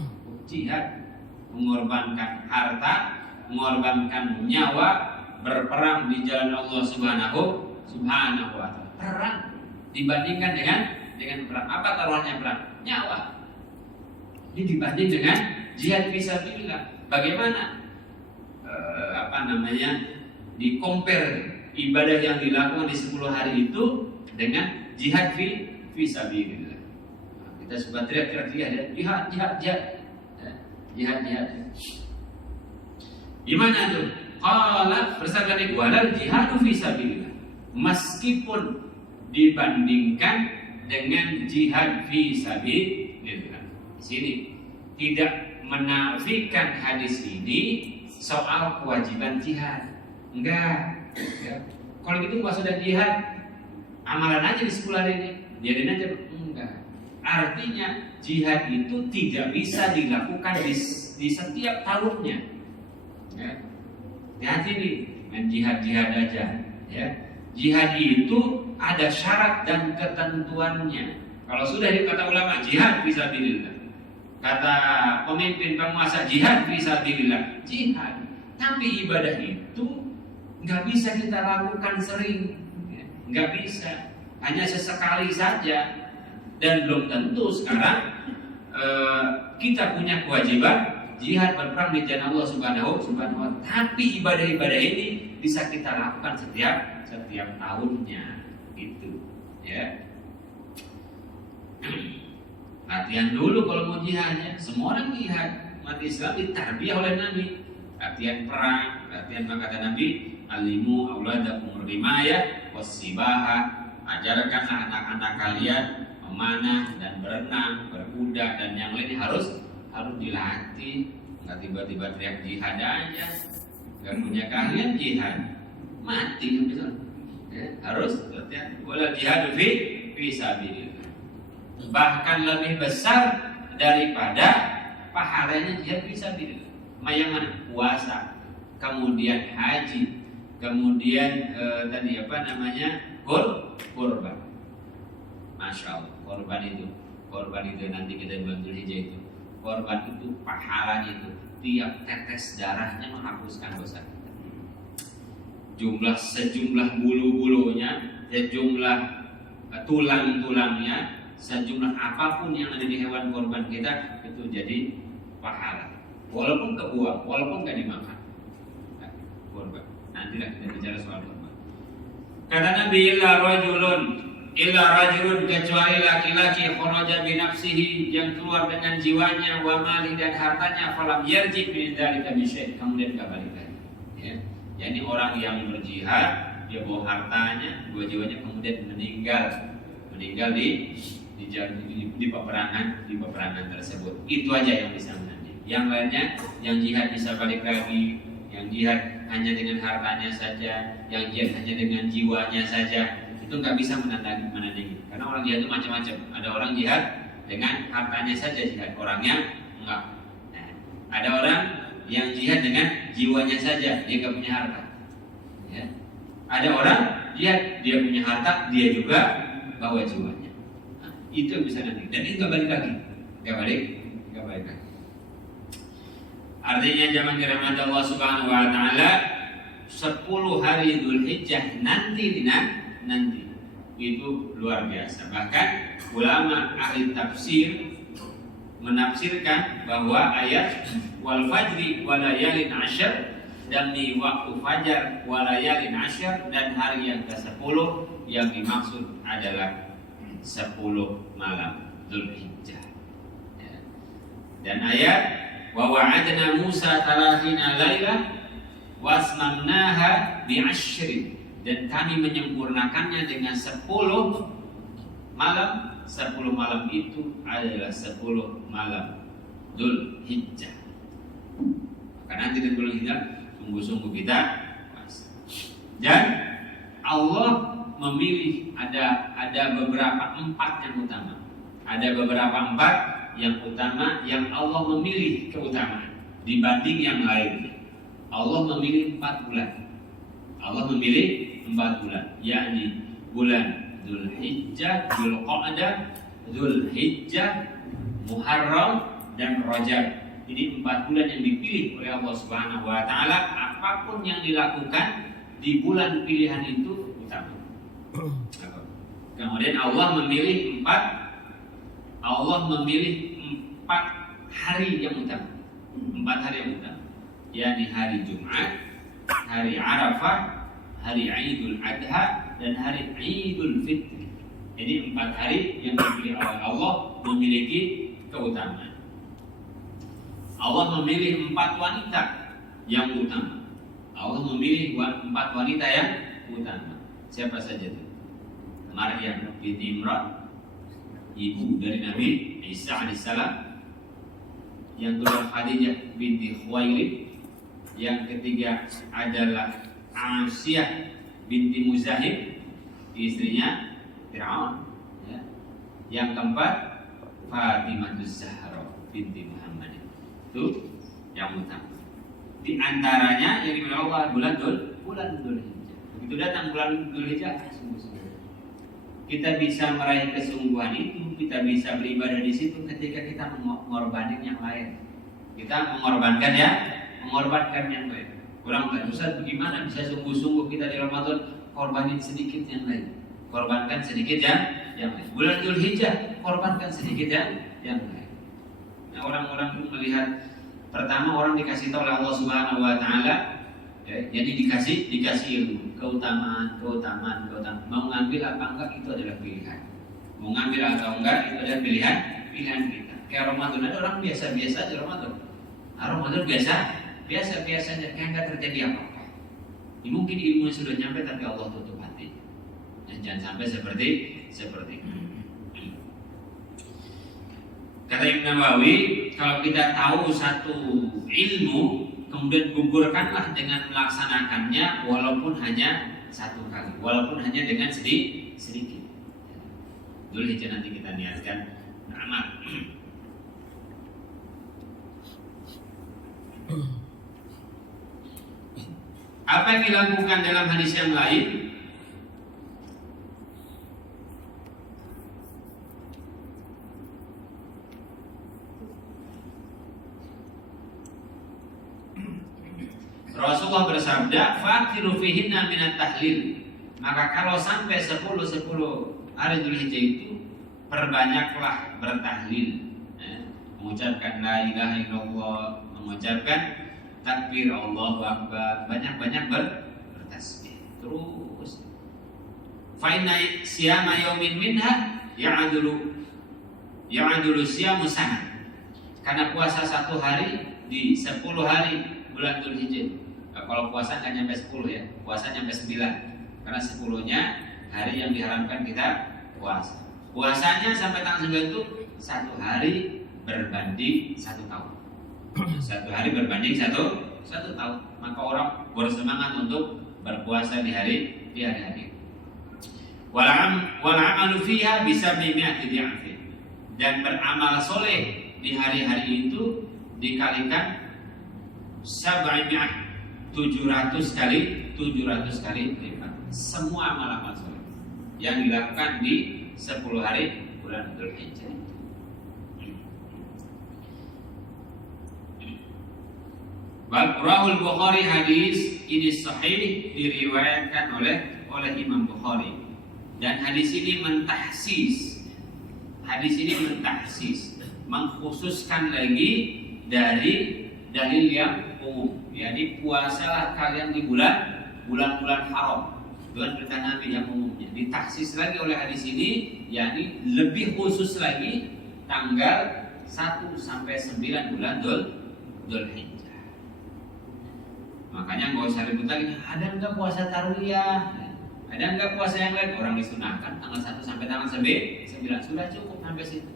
Jihad mengorbankan harta, mengorbankan nyawa, berperang di jalan Allah Subhanahu wa taala. Perang dibandingkan dengan perang. Apa taruhannya perang? Nyawa. Ini dibanding dengan jihad fisabilillah. Bagaimana? Di compare ibadah yang dilakukan di 10 hari itu dengan jihad fisabilillah. Kita suka teriak-teriak jihad. Jihad. Gimana tuh? Qala bersabda Nabi walal jihadu fisabilillah. Meskipun dibandingkan dengan jihad fisabilillah. Di sini tidak menafikan hadis ini soal kewajiban jihad. Enggak. Ya. Kalau gitu pas sudah jihad, amalan aja di 10 hari ini. Biarin aja. Enggak. Artinya jihad itu tidak bisa dilakukan di setiap tahunnya. Ya. Hati-hati nih, main jihad aja. Ya. Jihad itu ada syarat dan ketentuannya. Kalau sudah dikata ulama jihad fisabilillah, kata pemimpin penguasa jihad fisabilillah, jihad. Tapi ibadah itu nggak bisa kita lakukan sering, nggak bisa, hanya sesekali saja. Dan belum tentu sekarang kita punya kewajiban jihad berperang di jalan Allah Subhanahu wa Ta'ala. Tapi ibadah-ibadah ini bisa kita lakukan setiap tahunnya, gitu, ya. Latihan dulu kalau mau jihad, ya. Semua orang jihad, umat Islam ditarbiyah oleh Nabi. Latihan perang, latihan kata Nabi, alimu auladakum rimayah wasibaha. Ajarkanlah anak-anak kalian memanah dan berenang, berkuda dan yang lain harus dilatih. Nggak tiba-tiba teriak jihad aja, nggak punya keahlian jihad, mati betul. Ya, harus latihan. Wala jihad fi sabilillah. Bahkan lebih besar daripada pahalanya jihad fi sabilillah. Yang mana? Puasa, kemudian haji, kemudian tadi kurban. Masya Allah, korban itu nanti kita bulan Dzulhijjah itu. Korban itu pahalanya itu tiap tetes darahnya menghapuskan dosa kita. Sejumlah bulu-bulunya, sejumlah tulang-tulangnya, sejumlah apapun yang ada di hewan korban kita itu jadi pahala. Walaupun kebuang, walaupun nggak dimakan. Korban. Nantilah kita bicara soal korban. Kata Nabi, illa rajulun kecuali laki-laki kharaja bi nafsihi yang keluar dengan jiwanya wa mali dan hartanya falam yarji min dzalika bi syai', kemudian enggak balik lagi. Ya. Jadi orang yang berjihad dia bawa hartanya, bawa jiwanya kemudian meninggal di peperangan tersebut. Itu aja yang bisa menang. Yang lainnya, yang jihad bisa balik lagi, yang jihad hanya dengan hartanya saja, yang jihad hanya dengan jiwanya saja, itu nggak bisa menandingi. Karena orang jihad itu macam-macam. Ada orang jihad dengan hartanya saja jihad, orangnya enggak. Nah, ada orang yang jihad dengan jiwanya saja, dia nggak punya harta. Ya. Ada orang jihad, dia punya harta, dia juga bawa jiwanya. Nah, itu yang bisa nanti. Dan itu nggak balik lagi, nggak balik lagi. Artinya zaman dirahmati Allah Subhanahu wa Ta'ala, 10 hari Dzulhijjah nanti itu luar biasa. Bahkan ulama ahli tafsir menafsirkan bahwa ayat wal fajri walayalin asyr, demi waktu fajar walayalin asyr, dan hari yang ke-10 yang dimaksud adalah 10 malam Dzulhijjah. Ya. Dan ayat wa wa'adna Musa 30 lailah wasmamnaha bi'ashrin, dan kami menyempurnakannya dengan 10 malam. 10 malam itu adalah 10 malam Dzulhijjah. Maka nanti di Dzulhijjah sungguh-sungguh kita puasa. Dan Allah memilih ada beberapa 4 yang utama. Ada beberapa 4 yang utama yang Allah memilih keutamaan dibanding yang lain. Allah memilih 4 bulan. Allah memilih 4 bulan, yakni bulan Dzulhijjah, Dzulqa'dah, Dzulhijjah, Muharram, dan Rajab. Ini 4 bulan yang dipilih oleh Allah Subhanahu wa Ta'ala. Apapun yang dilakukan di bulan pilihan itu utama. Kemudian Allah memilih 4 hari yang utama. 4 hari yang utama, yakni hari Jumat, hari Arafah, hari Idul Adha, dan hari Idul Fitri. Jadi 4 hari yang dipilih oleh Allah memiliki keutamaan. Allah memilih 4 wanita yang utama. Allah memilih 4 wanita yang utama. Siapa saja itu? Maryam binti Imran, ibu dari Nabi Isa alaihissalam. Yang kedua Khadijah binti Khuwailid. Yang ketiga adalah Asiyah binti Muzahib, istrinya Fir'aun. Ya. Yang keempat Fatimah Zahra binti Muhammad. Itu yang utama. Di antaranya yang dimiliki Allah bulan Dzulhijjah. Begitu datang bulan Dzulhijjah, sungguh-sungguh kita bisa meraih kesungguhan itu, kita bisa beribadah di situ ketika kita mengorbankan yang lain. Kita mengorbankan yang lain. Orang tanya, Ustaz bagaimana bisa sungguh-sungguh kita di Ramadan korbanin sedikit yang lain, korbankan sedikit yang lain. Bulan Dzulhijjah korbankan sedikit yang lain. Nah, orang-orang pun melihat, pertama orang dikasih tahu oleh Allah Subhanahu Wa Taala, ya, jadi dikasih ilmu, keutamaan. Mau ngambil apa enggak itu adalah pilihan. Mau ngambil atau enggak itu adalah pilihan kita. Kayak Ramadan, ada orang biasa-biasa aja Ramadan. Ramadan biasa aja, kayak nggak terjadi apa-apa. Ini mungkin ilmunya sudah nyampe tapi Allah tutup hati. Dan jangan sampai seperti itu. Kata Imam Nawawi, kalau kita tahu satu ilmu, kemudian gugurkanlah dengan melaksanakannya walaupun hanya satu kali, walaupun hanya dengan sedikit. Dzulhijjah nanti kita niatkan amal. Apa yang dilakukan dalam hadis yang lain? Rasulullah bersabda, "Fakiru fihinna minat tahlil." Maka kalau sampai 10 hari Dzulhijjah itu perbanyaklah bertahlil, mengucapkan la ilaha illallah, mengucapkan takbir Allahu Akbar, banyak-banyak bertasbih. Terus fa inna siyama yaumin minha ya'adulu siyamu sana. Karena puasa satu hari di 10 hari bulan Dzulhijjah. Kalau puasa nggak nyampe 10 ya, puasa nyampe 9. Karena 10-nya hari yang diharamkan kita puasa. Puasanya sampai tanggal 9 itu satu hari berbanding 1 tahun. Satu hari berbanding satu tahun. Maka orang bersemangat untuk berpuasa di hari itu. Wal amalu fiha bisa bimi'ati di'afin. Dan beramal soleh di hari-hari itu dikalikan 700 kali lipat. Semua amal soleh yang dilakukan di 10 hari bulan Dzulhijjah. Rahul Bukhari, hadis ini sahih diriwayatkan oleh Imam Bukhari, dan hadis ini mentahsis, mengkhususkan lagi dari dalil yang umum, yakni puasalah kalian di bulan-bulan haram, bulan perintah Nabi yang umumnya. Ditahsis lagi oleh hadis ini, yakni lebih khusus lagi tanggal 1 sampai 9 bulan Dzulhijjah. Makanya nggak usah ribut lagi. Ada nggak puasa tarwiyah? Ada nggak puasa yang lain? Orang disunahkan tanggal 1 sampai tanggal 9. Sudah cukup sampai situ.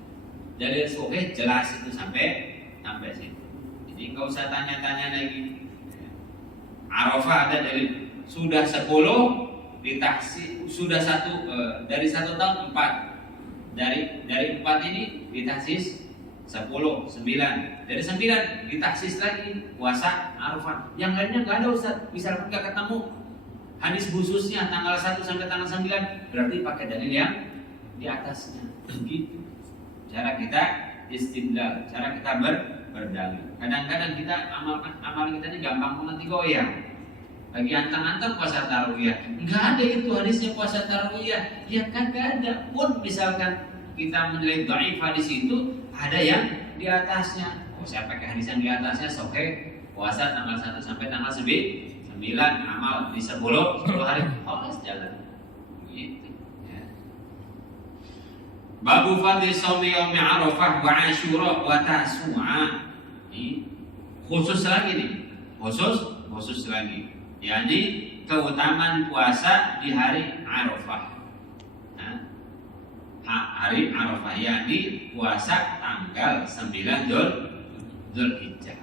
Dalil sahih jelas itu sampai situ. Jadi nggak usah tanya-tanya lagi. Arafah ada dalil sudah 10 ditahsis, sudah dari 1 tahun 4. Dari 4 ini ditahsis 10, 9. Dari 9 ditahsis lagi puasa Arafah. Yang lainnya nggak ada Ustaz. Misalkan nggak ketemu hadis khususnya tanggal 1 sampai tanggal 9, berarti pakai dalil yang di atasnya. Begitu cara kita istidlal, cara kita berdalil. Kadang-kadang kita amal kita ini gampang banget digoyang. Lagi antang-antang puasa tarawih, nggak ada itu hadisnya puasa tarawih. Ya kan nggak ada. Pun misalkan kita menilai dhaif hadis itu, ada yang di atasnya. Saya pakai hadis yang di atasnya, sahih puasa tanggal 1 sampai tanggal 9, amal di 10 hari, harus jalan. Gitu. Ya. Babu fadli shaumi yaumi Arafah wa Asyura wa Tasu'a. Khusus lagi nih, khusus lagi. Yani keutamaan puasa di hari Arafah. Hari Arafah, yakni puasa tanggal 9 Dzulhijjah.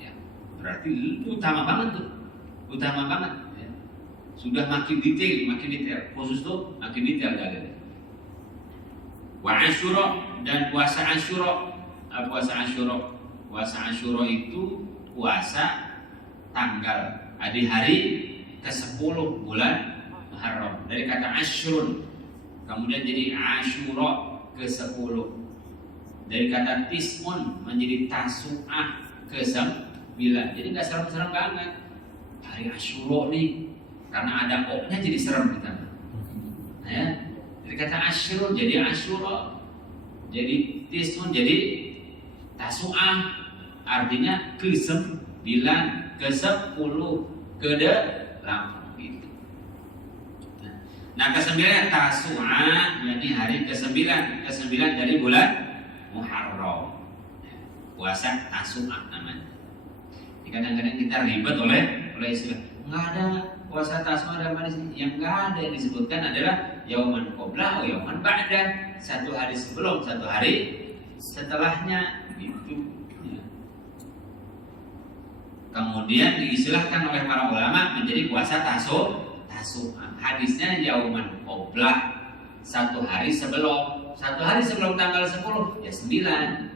Ya. Berarti utama banget tuh. Ya. Sudah makin detail. Khusus tuh makin detail dalilnya. Wa Asyura, dan puasa Asyura. Puasa Asyura itu puasa tanggal di hari ke-10 bulan Muharram. Dari kata Asyrun, kemudian jadi Asyura ke-10. Dari kata Tis'un menjadi Tasu'ah ke-9. Jadi nggak serem-serem banget. hari Asyura nih, karena ada oknya jadi serem kita. Ya, jadi kata Asyura jadi Asyura, jadi Tisun jadi Tasu'ah, artinya ke-9, ke-10, ke-8 gitu. Nah ke-9 Tasu'ah, yakni hari ke-9 dari bulan Muharram. Puasa Tasu'ah namanya. Kadang-kadang kita ribet oleh istilah. Nggak ada puasa Tasu'ah dalam hadis ini. Yang nggak ada yang disebutkan adalah yauman qabla atau yauman ba'da, satu hari sebelum, satu hari setelahnya gitu. Ya. Kemudian diistilahkan oleh para ulama menjadi puasa Tasu'ah. Hadisnya yauman qabla, satu hari sebelum tanggal 10 ya 9.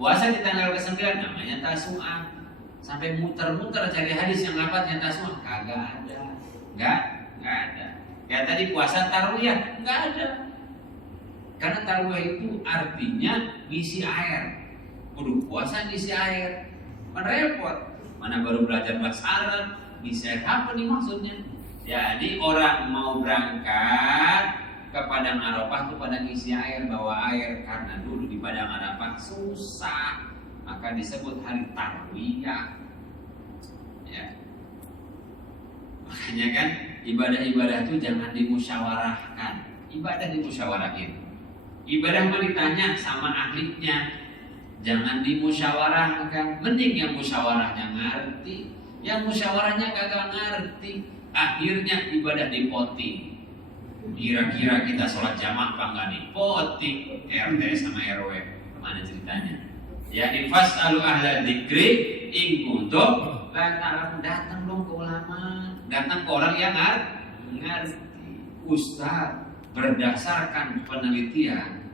Puasa di tanggal ke-9 namanya Tasu'ah. Sampai muter-muter cari hadis yang lafadznya Tasu'ah, kagak ada. Enggak ada. Kayak tadi puasa Tarwiyah, enggak ada. Karena Tarwiyah itu artinya ngisi air. Kudu puasa ngisi air. Kan repot. Mana baru belajar bahasa Arab, ngisi air apa nih maksudnya? Jadi orang mau berangkat ke Padang Arafah itu pada ngisi air, bawa air, karena dulu di Padang Arafah susah, maka disebut hari Tarwiyah. Ya. Makanya kan ibadah-ibadah itu jangan dimusyawarahkan. Ibadah dimusyawarahin. Ibadah mah ditanya sama ahlinya, jangan dimusyawarahkan. Mending yang musyawarahnya ngerti, yang musyawarahnya kagak ngerti, akhirnya ibadah dipoting. Kira-kira kita sholat jamaah apa enggak nih? Poting RT sama RW. Mana ceritanya? Ya fas'alu ahla dzikri in kuntum la ta'lamun. Datang dong ke ulama, datang ke orang yang ngerti. Ustaz, berdasarkan penelitian,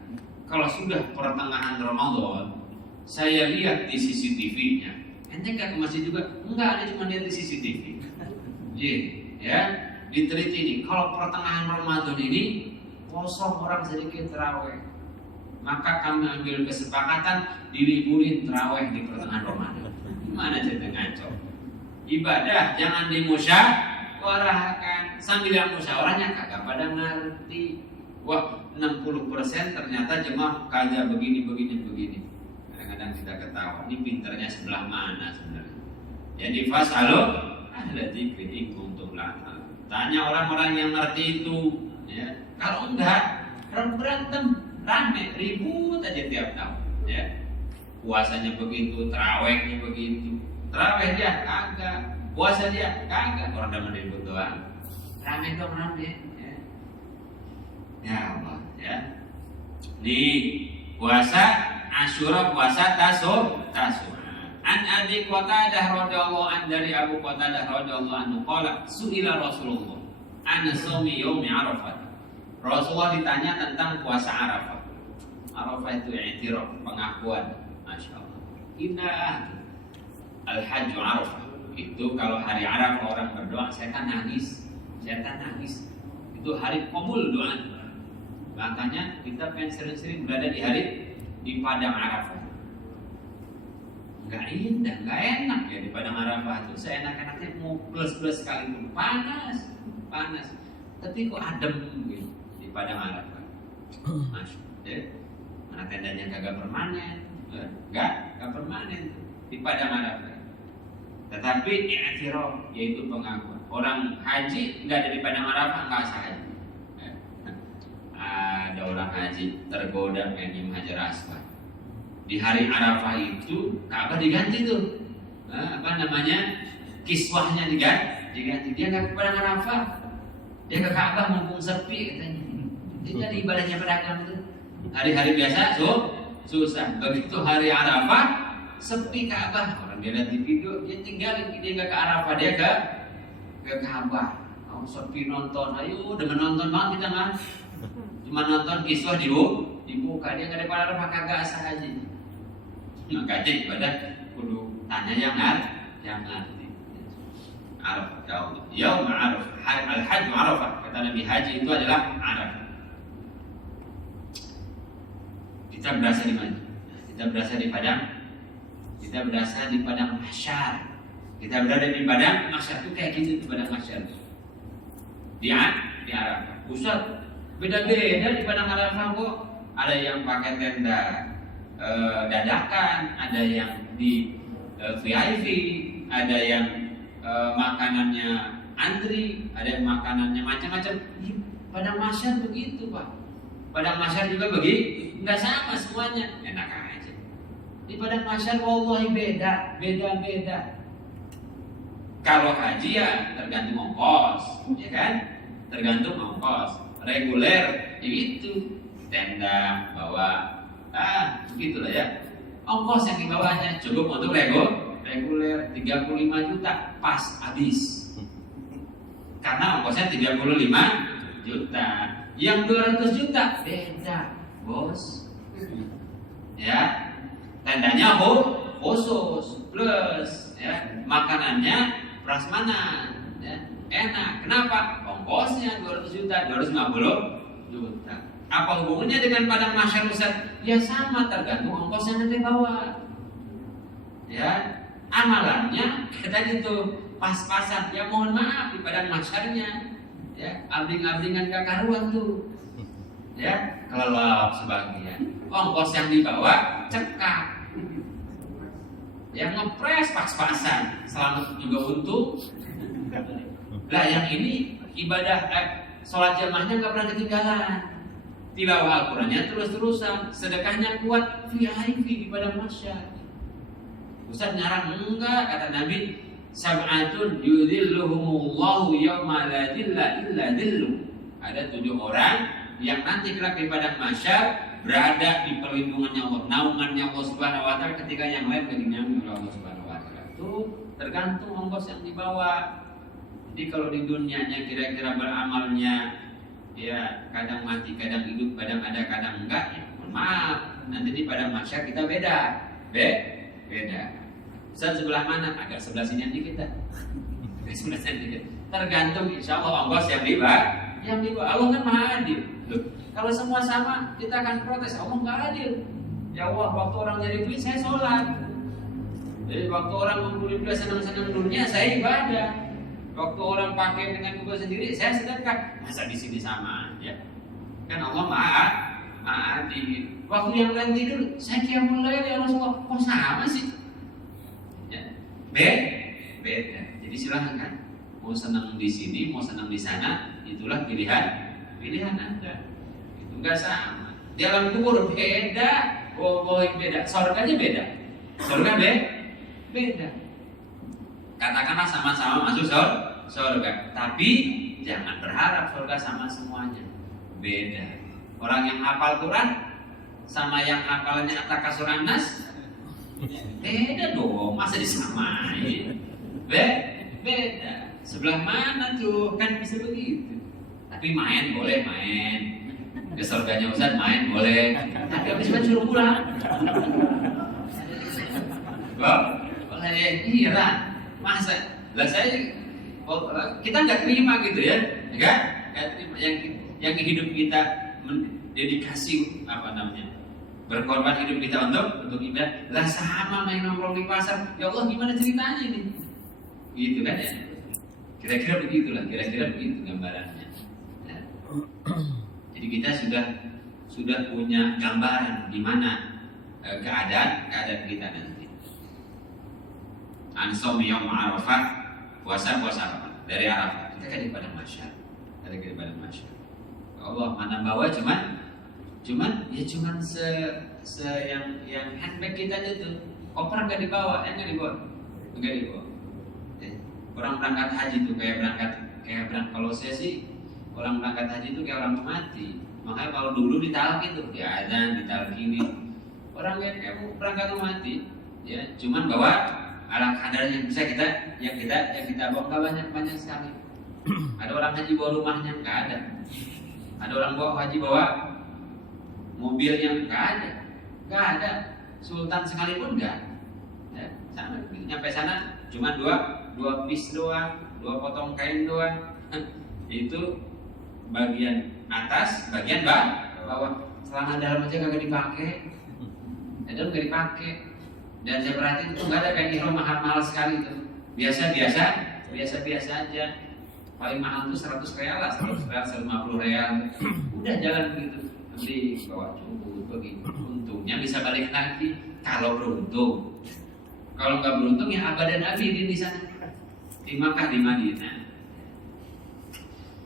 kalau sudah pertengahan Ramadan, saya lihat di CCTV-nya. Ente enggak ke masjid juga? Enggak, ada cuma lihat di CCTV. Ya, diteliti nih, kalau pertengahan Ramadan ini kosong orang sedikit terawih, maka kami ambil kesepakatan diliburin terawih di pertengahan Ramadan. Gimana cerita ngaco? Ibadah jangan dimusyawarahkan. Sambil yang musyawarahnya kagak pada ngerti. Wah, 60% ternyata jemaah kagak begini. Kadang-kadang kita ketawa, ini pinternya sebelah mana sebenarnya? Jadi fas'alu ahla dzikri in kuntum la ta'lamun. Tanya orang-orang yang ngerti itu, ya. Kalau enggak, orang berantem, rame, ribut aja tiap tahun, ya. Puasanya begitu, tarawihnya begitu. Tarawih dia kagak, puasa dia kagak, orang demen ribut doang. Rame dong, rame, ya. Ya Allah, ya. Nih, puasa Asyura, puasa Tasu'ah. An Abi Qatadah radhiyallahu anhu, dari Abu Qatadah radhiyallahu anhu qala su'ila Rasulullah an shaumi yaumi Arafah. Rasulullah ditanya tentang puasa Arafah. Arafah itu i'tiraf, pengakuan. Masyaallah. Inna al-hajju Arafah. Itu kalau hari Arafah orang berdoa, setan nangis. Itu hari qabul doa. Makanya kita pengen sering-sering berada di Padang Arafah. Gak indah, gak enak ya di Padang Arafah itu. Seenak-enaknya mau plus sekalipun panas. Tapi kok adem gitu di Padang Arafah. Masuk, ya. Mana tendanya kagak permanen, gak permanen di Padang Arafah. Tetapi i'tiraf, yaitu pengakuan. Orang haji nggak ada di Padang Arafah nggak sah haji. Ada orang haji tergoda pengen Hajar Aswad. Di hari Arafah itu Ka'bah diganti tuh, kiswahnya diganti. Dia nggak ke Padang Arafah, dia ke Ka'bah mumpung sepi katanya. Dia di ibadahnya pedagang itu. Hari-hari biasa susah. Begitu hari Arafah sepi Ka'bah. Orang dia lihat di video, dia tinggalin, dia nggak ke Arafah, dia ke Ka'bah. Mau sepi nonton, ayo dengan nonton banget kita kan. Cuma nonton kiswah dibuka, dia nggak ada Padang Arafah, kagak sah haji. Makanya ibadah kudu tanya yang ngerti. Arafah, ya Allah. Yaum Arafah, al-hajj Arafah. Kata Nabi, haji itu adalah Arafah. Kita berasa di mana? Kita berasa di Padang. Kita berasa di Padang Mahsyar. Kita berada di padang mahsyar itu kayak gitu, di padang mahsyar. Di Arafah. Ustaz, beda-beda di padang Arafah kok. Ada yang pakai tenda dadakan, ada yang di VIP, ada yang makanannya antri, ada yang makanannya macam-macam. Padang mahsyar begitu, Pak. Padang mahsyar juga begitu, nggak sama semuanya. Enak aja. Di padang mahsyar wallahi beda. Kalau haji ya tergantung ongkos, ya kan? Tergantung ongkos. Reguler itu tenda bawa, begitulah ya. Ongkos yang dibawanya cukup untuk reguler 35 juta pas habis. Karena ongkosnya 35 juta. Yang 200 juta beda, bos. Ya, tendanya khusus plus, ya, makanannya prasmanan, ya, enak. Kenapa? Ongkosnya 200 juta, 250 juta. Apa hubungannya dengan padang mahsyar Ustaz? Ya sama, tergantung ongkos yang nanti bawa. Ya, amalannya kita itu pas-pasan. Ya mohon maaf di padang mahsyarnya, ya, abding-abdingan gak karuan tuh. Ya, kelelap sebagian. Ongkos yang dibawa cekak. Yang ngepres pas-pasan, selamat juga untung. Lah yang ini ibadah sholat jamaahnya nggak pernah ketinggalan. Tilawah Al-Qurannya terus-terusan, sedekahnya kuat, VIP di padang mahsyar. Ustaz ngarang enggak, kata Nabi, sab'atun yudhilluhumullahu yawma la dhilla illa dhillu. Ada 7 orang yang nanti kelak di padang mahsyar berada di perlindungannya Allah, naungannya Allah Subhanahu wa taala ketika yang lain dinaungi oleh Allah Subhanahu wa taala. Itu tergantung ongkos yang dibawa. Jadi kalau di dunianya kira-kira beramalnya ya kadang mati, kadang hidup, kadang ada, kadang enggak, ya maaf, nanti di padang mahsyar kita beda. Ustaz sebelah mana? Agak sebelah sini nanti kita. Sebelah sini. Tergantung insya Allah ongkos yang dibawa. Allah kan maha adil. Loh, kalau semua sama kita akan protes. Allah nggak adil. Ya Allah, waktu orang nyari duit saya sholat. Jadi waktu orang ngumpulin duit senang-senang dunia saya ibadah. Waktu orang pakai dengan Google sendiri saya sedekah. Masa di sini sama aja? Kan Allah maha adil. Waktu yang lain tidur saya qiyamul lail ya Rasulullah. Kok sama sih? Ya. Beda. Jadi silahkan kan. Mau senang di sini, mau senang di sana, itulah pilihan Anda. Itu enggak sama. Di alam kubur beda, beda. Surganya beda. Surga beda. Katakanlah sama-sama masuk surga, tapi jangan berharap surga sama semuanya. Beda. Orang yang hafal Quran sama yang hafalannya At-Takasur An-Nas beda dong, masa disamain? Beda. Sebelah mana tuh? Kan bisa begitu. Tapi main boleh main. Ke surganya Ustaz main boleh. Tapi habis kan suruh pulang. Iya lah. Masa? Lah saya kita nggak terima gitu ya, nggak terima yang hidup kita dedikasi berkorban hidup kita untuk ibadah. Lah sama main nongkrong di pasar. Ya Allah gimana ceritanya ini? Gitu kan ya? Kira-kira begitu gambarannya. Ya. Jadi kita sudah punya gambaran di mana keadaan kita nanti. Ansom yaum Arafah, puasa Arafah dari Arafah. Kita kan di padang mahsyar. Allah mana bawa cuman yang handbag kita itu koper nggak dibawa, nggak dibawa. Orang berangkat haji itu kayak berangkat kalau saya sih orang berangkat haji itu kayak orang mati. Makanya kalau dulu ditalak itu ya azan ditalak ini. Orang kayak berangkat mati, ya cuman bawa alat kadar yang bisa kita bawa nggak banyak sekali. Ada orang haji bawa rumahnya nggak ada. Ada orang haji bawa mobilnya nggak ada. Sultan sekalipun nggak. Ya, sama nyampe sana cuma dua piece doang, 2 potong kain doang. Itu bagian atas, bagian bawah. Celana dalam aja kagak dipakai. Dalam nggak dipakai. Dan saya perhatiin itu nggak ada kain ihram mahal-mahal sekali itu. biasa aja. Paling mahal itu 100 real lah, 100 real, 150 real. Udah jalan begitu. Nanti bawa cukup begitu. Untungnya bisa balik lagi kalau beruntung. Kalau nggak beruntung ya abadan abidin di sana. Di Makkah, di Madinah.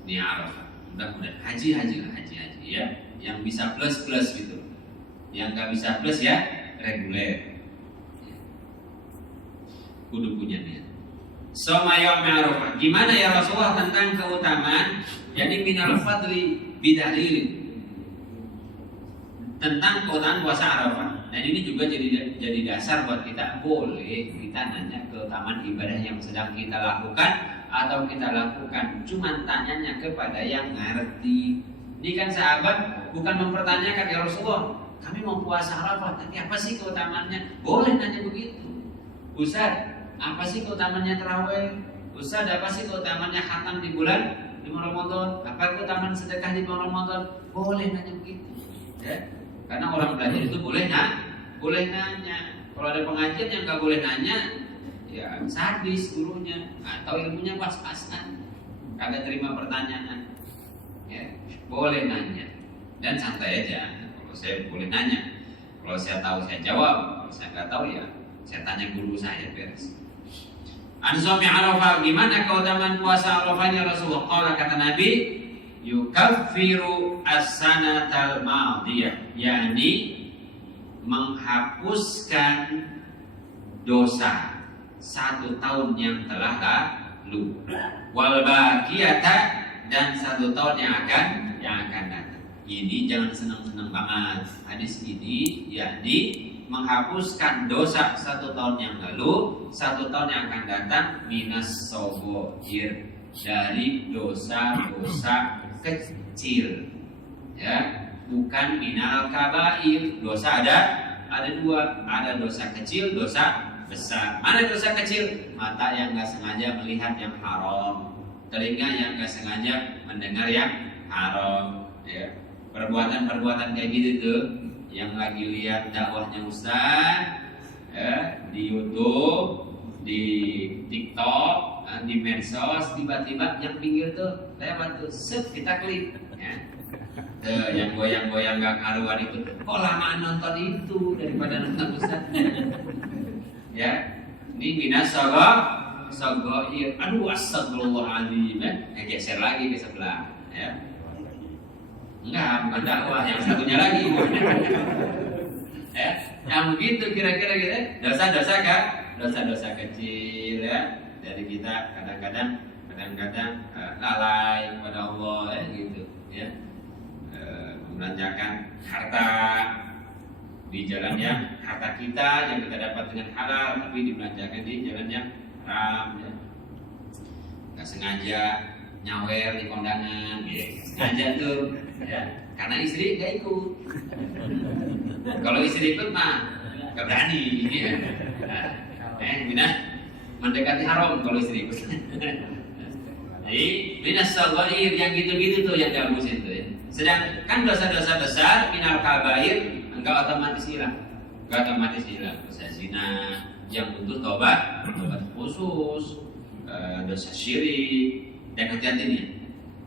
Ini Arafah. Mudah-mudahan haji ya. Yang bisa plus gitu. Yang nggak bisa plus ya reguler. Kudu punya niat. Soma yaum Arafah. Gimana ya Rasulullah tentang keutamaan? Jadi minal fadli bidalil. Tentang keutamaan puasa Arafah. Dan ini juga jadi dasar buat kita, boleh kita nanya keutamaan ibadah yang sedang kita lakukan atau kita lakukan. Cuman tanyanya kepada yang ngerti. Ini kan sahabat bukan mempertanyakan, ya Rasulullah, kami mau puasa Arafah, tapi apa sih keutamaannya? Boleh nanya begitu. Ustaz, apa sih keutamaannya tarawih? Ustaz, apa sih keutamaannya khatam di bulan Ramadan? Apa keutamaan sedekah di bulan Ramadan? Boleh nanya begitu. Ya? Karena orang belajar itu boleh nanya. Kalau ada pengajian yang nggak boleh nanya, ya sadis gurunya atau ilmunya pas-pasan, kagak terima pertanyaan. Ya, boleh nanya dan santai aja. Kalau saya boleh nanya, kalau saya tahu saya jawab, kalau saya nggak tahu ya saya tanya guru saya, beres. An-Sami Arafah, gimana keutamaan puasa Arafahnya Rasulullah? Qala, kata Nabi, yukaffiru as-sanatal madiyah, yakni menghapuskan dosa 1 tahun yang telah lalu, wal baqiyata, dan 1 tahun yang akan datang. Ini jangan senang-senang banget. Hadis ini yakni menghapuskan dosa 1 tahun yang lalu, 1 tahun yang akan datang, minas sogoir, dari dosa-dosa kecil, ya, bukan minal kabair. Dosa ada 2, ada dosa kecil, dosa besar. Mana dosa kecil? Mata yang nggak sengaja melihat yang haram, telinga yang nggak sengaja mendengar yang haram, ya. Perbuatan kayak gitu tuh, yang lagi lihat dakwahnya Ustaz, ya, di YouTube, di TikTok, di medsos, tiba-tiba yang pinggir tuh lewat tuh, set, kita klik, ya. Yang goyang-goyang gak karuan itu, kok lamaan nonton itu daripada nonton Ustaz. Ya, ini minas sogoir. Aduh, astagfirullahaladzim, ya. Geser lagi ke sebelah, ya. Enggak, bukan dakwah, yang satunya lagi. Ya, yang begitu kira-kira gitu, dosa-dosa kan? Dosa-dosa kecil, ya. Dari kita kadang-kadang lalai kepada Allah, ya, gitu, ya. Membelanjakan harta di jalan yang harta kita yang kita dapat dengan halal, tapi dibelanjakan di jalan yang haram, ya. Nggak sengaja nyawer di kondangan, ya. Sengaja tuh, ya. Karena istri nggak ikut. Kalau istri ikut mah nggak berani, ya. Minah mendekati haram kalau istri ikut. Jadi minas sagoir yang gitu-gitu tuh yang dihapusin tuh, ya. Sedangkan dosa-dosa besar minal kabair enggak otomatis hilang. Dosa zina yang butuh tobat khusus, dosa syirik, dan hati-hati nih,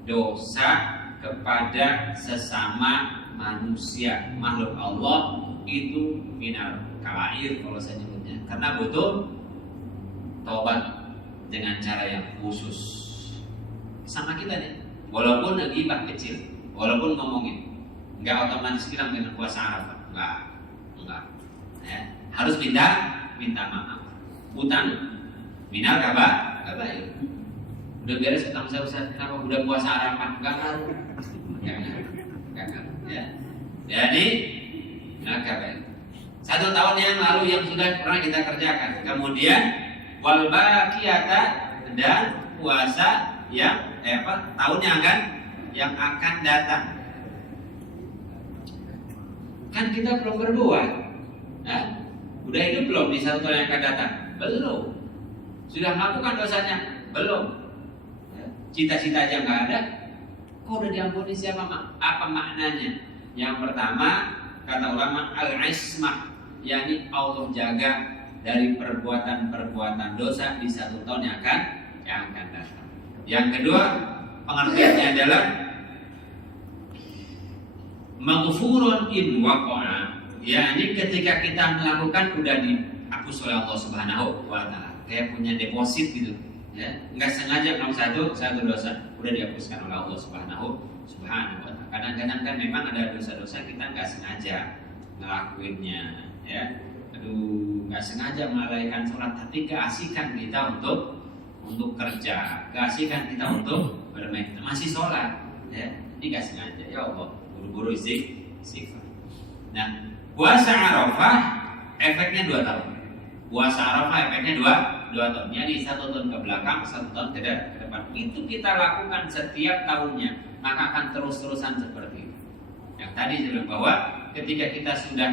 dosa kepada sesama manusia, makhluk Allah, itu minal kabair kalau saya nyebutnya, karena butuh tobat dengan cara yang khusus. Sama kita nih, walaupun ghibah kecil, walaupun ngomongin, nggak otomatis hilang dengan puasa Arafah, enggak, ya. Harus minta maaf, utang minal kabair. Udah beres utang saya, Ustaz, kenapa udah puasa Arafah? Enggak ngaruh, ya. Jadi minal kabair. 1 tahun yang lalu yang sudah pernah kita kerjakan, kemudian wal baqiyata, dan puasa yang tahun yang akan datang. Kan kita belum berbuat, ya? Udah hidup belum di 1 tahun yang akan datang? Belum. Sudah melakukan dosanya? Belum. Ya. Cita-cita aja nggak ada, kok udah diampuni siapa? Apa maknanya? Yang pertama, kata ulama, al-ismah, yakni Allah jaga dari perbuatan-perbuatan dosa di 1 tahun yang akan datang. Yang kedua, pengertiannya adalah maghfurun in waqa'a. Ya, ini ketika kita melakukan udah dihapus oleh Allah Subhanahu wa taala. Kayak punya deposit gitu, ya. Enggak sengaja melakukan satu dosa, udah dihapuskan oleh Allah Subhanahu wa taala. Kadang-kadang kan memang ada dosa-dosa kita enggak sengaja ngelakuinnya, ya. Enggak sengaja melalaikan sholat, tapi keasikan kita untuk kerja, keasikan kita untuk bermain, masih sholat, ya. Ini enggak sengaja, ya Allah, buru-buru istighfar. Nah, puasa Arafah efeknya 2 tahun. Puasa Arafah efeknya 2 tahun. Jadi 1 tahun ke belakang, 1 tahun ke depan. Itu kita lakukan setiap tahunnya, maka akan terus-terusan seperti itu. Yang tadi saya bilang bahwa ketika kita sudah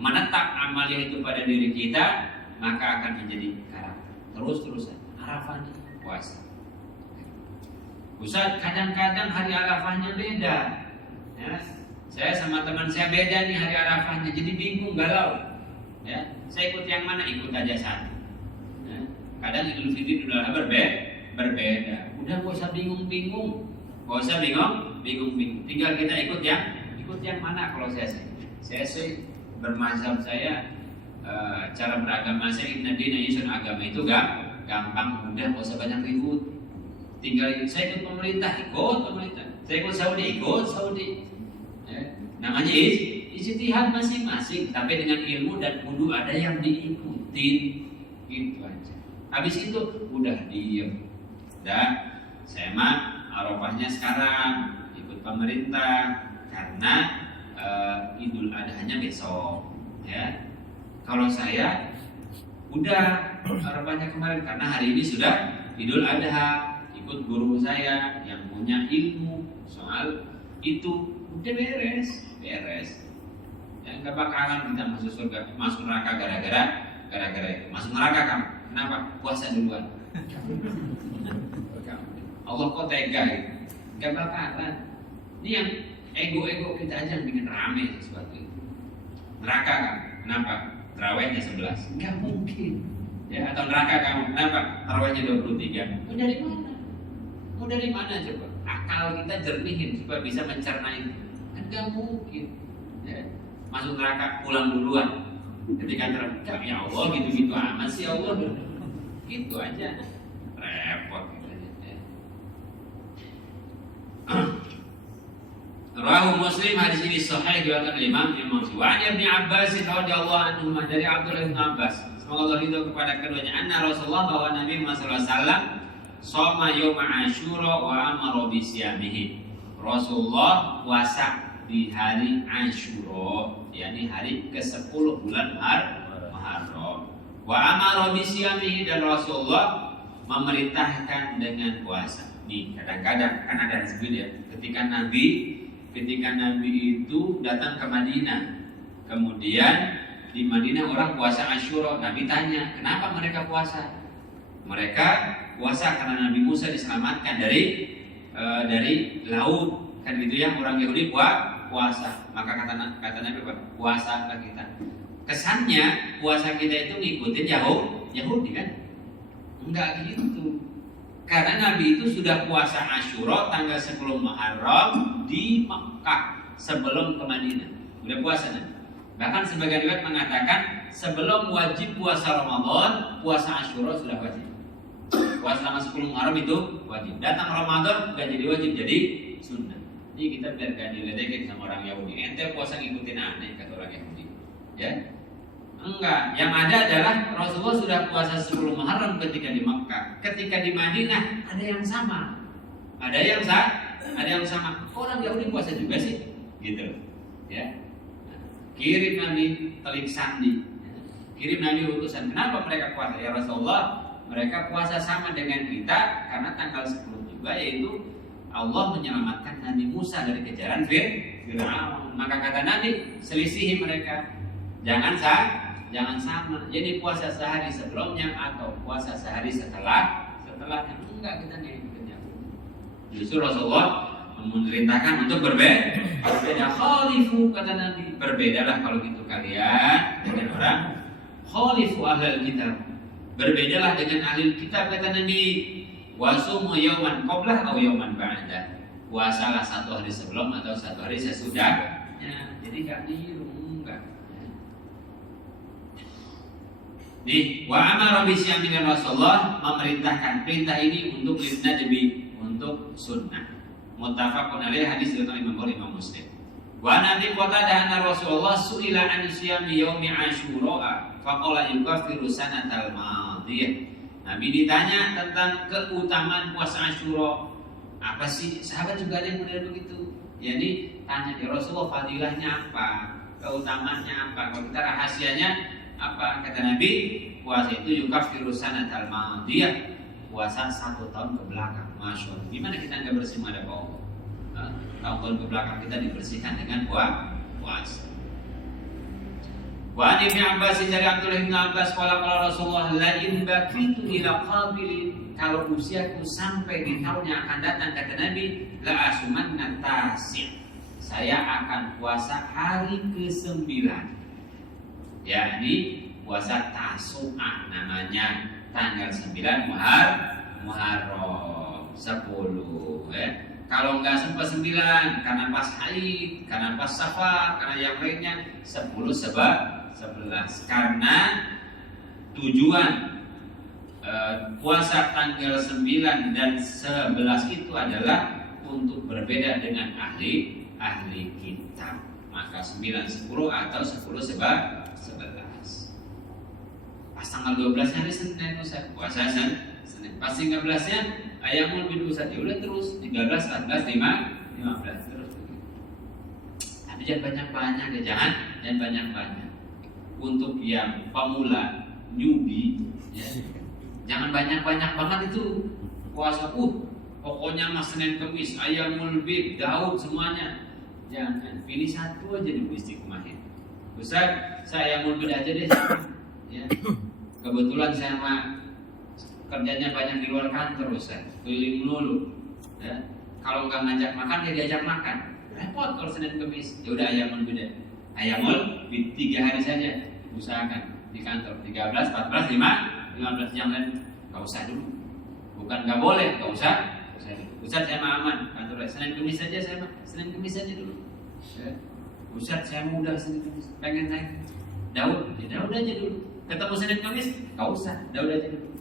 menetap amalia itu pada diri kita, maka akan menjadi karakter. Terus-terusan. Arafah ini puasa. Ustaz, kadang-kadang hari Arafahnya beda. Ya. Saya sama teman saya beda nih hari Arafahnya, jadi bingung, galau. Ya, saya ikut yang mana? Ikut aja satu. Ya. Kadang Idul Fitri Idul Adha berbeda. Udah gak usah bingung-bingung. Tinggal kita ikut yang mana. Kalau saya sih bermazhab saya, cara beragama saya inna dina yusrun, agama itu gampang, mudah, gak usah banyak ribut. Tinggal saya ikut pemerintah. Saya ikut Saudi. Ya. Namanya ijtihad masing-masing, tapi dengan ilmu dan kudu ada yang diikutin, gitu aja. Habis itu udah diem. Dan saya mah Arafahnya sekarang ikut pemerintah karena Idul Adhanya besok, ya. Kalau saya udah Arafahnya kemarin karena hari ini sudah Idul Adha, ikut guru saya yang punya ilmu soal itu. Udah beres. Ya, nggak bakalan kita masuk neraka gara-gara itu. Masuk neraka kamu, kenapa? Puasa duluan. Allah kok tega gitu. Nggak bakalan. Ini yang ego kita aja yang bikin rame sesuatu itu. Neraka kamu, kenapa? Tarawihnya 11. Nggak mungkin. Ya, atau neraka kamu, kenapa? Tarawihnya 23. Mau dari mana coba? Akal kita jernihin supaya bisa mencerna itu. Kan gak mungkin, ya. Masuk neraka pulang duluan. Ketika neraka, ya Allah gitu-gitu amat sih Allah. Gitu aja. Repot gitu aja, ya. Rawahu Muslim, hadis ini sahih diriwayatkan oleh Imam Muslim. Wa an Ibnu Abbas radhiyallahu anhu, dari Abdullah bin Abbas, semoga Allah ridho kepada keduanya, anna Rasulullah, bahwa Nabi Muhammad sallallahu alaihi wasallam shoma yaum Asyura wa amara bi siyamihi. Rasulullah puasa di hari Asyura, yakni hari ke-10 bulan Muharram. Wa amara bi siyamihi, dan Rasulullah memerintahkan dengan puasa. Nih, kadang-kadang kan ada disebut ya, ketika Nabi itu datang ke Madinah. Kemudian di Madinah orang puasa Asyura. Nabi tanya, kenapa mereka puasa? Mereka puasa karena Nabi Musa diselamatkan dari laut, kan gitu ya, orang Yahudi puasa. Maka kata Nabi, puasa kita. Kesannya puasa kita itu ngikutin Yahudi kan? Enggak gitu. Karena Nabi itu sudah puasa Asyura tanggal 10 Muharram di Mekah sebelum ke Madinah. Udah puasa Nabi. Bahkan sebagian riwayat mengatakan sebelum wajib puasa Ramadan, puasa Asyura sudah wajib. Puasa tanggal 10 Muharram itu wajib. Datang Ramadan gak jadi wajib, jadi sunnah. Jadi kita biar gak diledekin sama orang Yahudi. Ente puasa ngikutin aneh kata orang Yahudi. Ya? Enggak. Yang ada adalah Rasulullah sudah puasa 10 Muharram ketika di Makkah. Ketika di Madinah ada yang sama. Ada yang sama. Orang Yahudi puasa juga sih. Gitu. Ya. Kirim Nabi telik sandi. Kirim Nabi utusan. Kenapa mereka puasa? Ya Rasulullah, mereka puasa sama dengan kita karena tanggal 10 juga, yaitu Allah menyelamatkan Nabi Musa dari kejaran Fir'aun. Maka kata Nabi, selisihi mereka. Jangan sama. Jadi puasa sehari sebelumnya atau puasa sehari setelahnya. Enggak, kita ngikutin Yahudi. Justru Rasulullah memerintahkan untuk berbeda. Khalifu, kata Nabi, berbedalah kalau gitu kalian dengan orang khalifu ahlal kitab. Berbedalah dengan ahli kitab kata Nabi. Wasumu yauman qablah atau yauman ba'da. Puasalah satu hari sebelum atau satu hari sesudah. Ya, jadi enggak niru, enggak. Wa amara bi siyamil Rasulullah, memerintahkan perintah ini untuk Nabi, untuk sunnah. Muttafaqun alaih, hadis riwayat Imam Bukhari, Imam Muslim. Wa Nabi Qatadah anna Rasulullah su'ila an siyami yaumi Asyura faqala yukaffiru sanatal madiyah. Nabi ditanya tentang keutamaan puasa Asyura. Apa sih? Sahabat juga ada yang model begitu. Jadi tanya ya Rasulullah, fadilahnya apa? Keutamaannya apa? Kalau kita rahasianya apa? Kata Nabi, puasa itu yukaffiru sanatal madiyah. Puasa 1 tahun ke belakang. Masya Allah. Gimana kita nggak bersih pada Allah? Tahun ke belakang kita dibersihkan dengan puasa. Wa Ibnu Abbas, dari Abdullah bin Abbas, qala Rasulullah la in baqitu ila qabilin, kalau usiaku sampai di tahun yang akan datang kata Nabi, la asumanna tasi', saya akan puasa hari ke-9. Yakni puasa Tasu'ah namanya, tanggal 9 Muharram 10 ya. Kalau enggak sempat 9 karena pas haid, karena pas safar, karena yang lainnya 10 11. Karena tujuan puasa tanggal 9 dan 11 itu adalah untuk berbeda dengan ahli kitab. Maka 9, 10 atau 10, 11. Pas tanggal 12 hari Senin Ustaz, puasa Senin. Pas 13-nya ayamul bid Ustaz, ya udah terus 13, 14, 15 terus. Tapi jangan banyak-banyak ya, jangan banyak-banyak. Untuk yang pemula, newbie, ya, jangan banyak-banyak banget itu puasa. Pokoknya mas Senin Kamis, ayamul bid, Daud semuanya. Jangan, pilih satu aja dulu istiqomahin. Ustaz, saya ayamul bid aja deh. Ya. Kebetulan saya kerjanya banyak di luar kantor, Ustaz, keliling dulu. Ya. Kalau nggak ngajak makan, ya diajak makan. Repot kalau Senin Kamis. Ya udah ayamul bid. Ayamul bid 3 hari saja. Usahakan di kantor 13, 14, 15 jam lain nggak usah dulu. Bukan nggak boleh, nggak usah dulu. Ustaz saya aman kantor Senin Kamis saja, Senin Kamis saja dulu. Ustaz saya mau udah Senin Kamis, pengen naik Daud, ya Daud aja dulu. Ketemu Senin Kamis nggak usah, Daud aja dulu.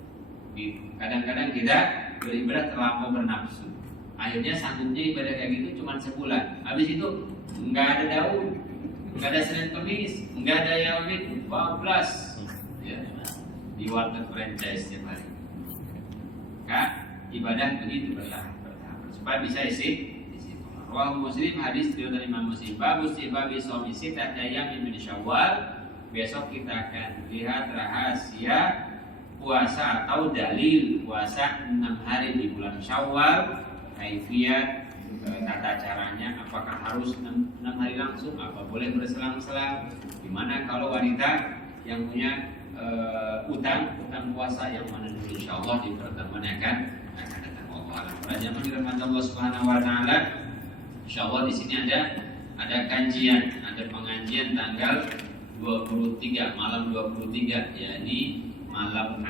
Kadang-kadang kita beribadah terlampau bernafsu. Akhirnya sanggupnya ibadah kayak gitu cuma sebulan. Habis itu nggak ada Daud, nggak ada Senin Kamis, nggak ada Yaumid 12 ya, di warteg franchise setiap hari. Kak, ibadah begitu bertahap supaya bisa isi. Rawahu Muslim, hadis riwayat Imam Muslim. Babu babi shaumi sittati ayyamin min Syawal. Besok kita akan lihat rahasia puasa atau dalil puasa 6 hari di bulan Syawal. Kaifiyat, tata caranya, apakah harus 6 hari langsung, apa boleh berselang-selang. Gimana kalau wanita yang punya utang puasa, yang mana dulu insyaallah di pertemuan yang akan datang. Allah para jamaah dirahmati Allah Subhanahu wa taala. Insyaallah di sini ada kajian, ada pengajian tanggal 23, malam 23, yakni malam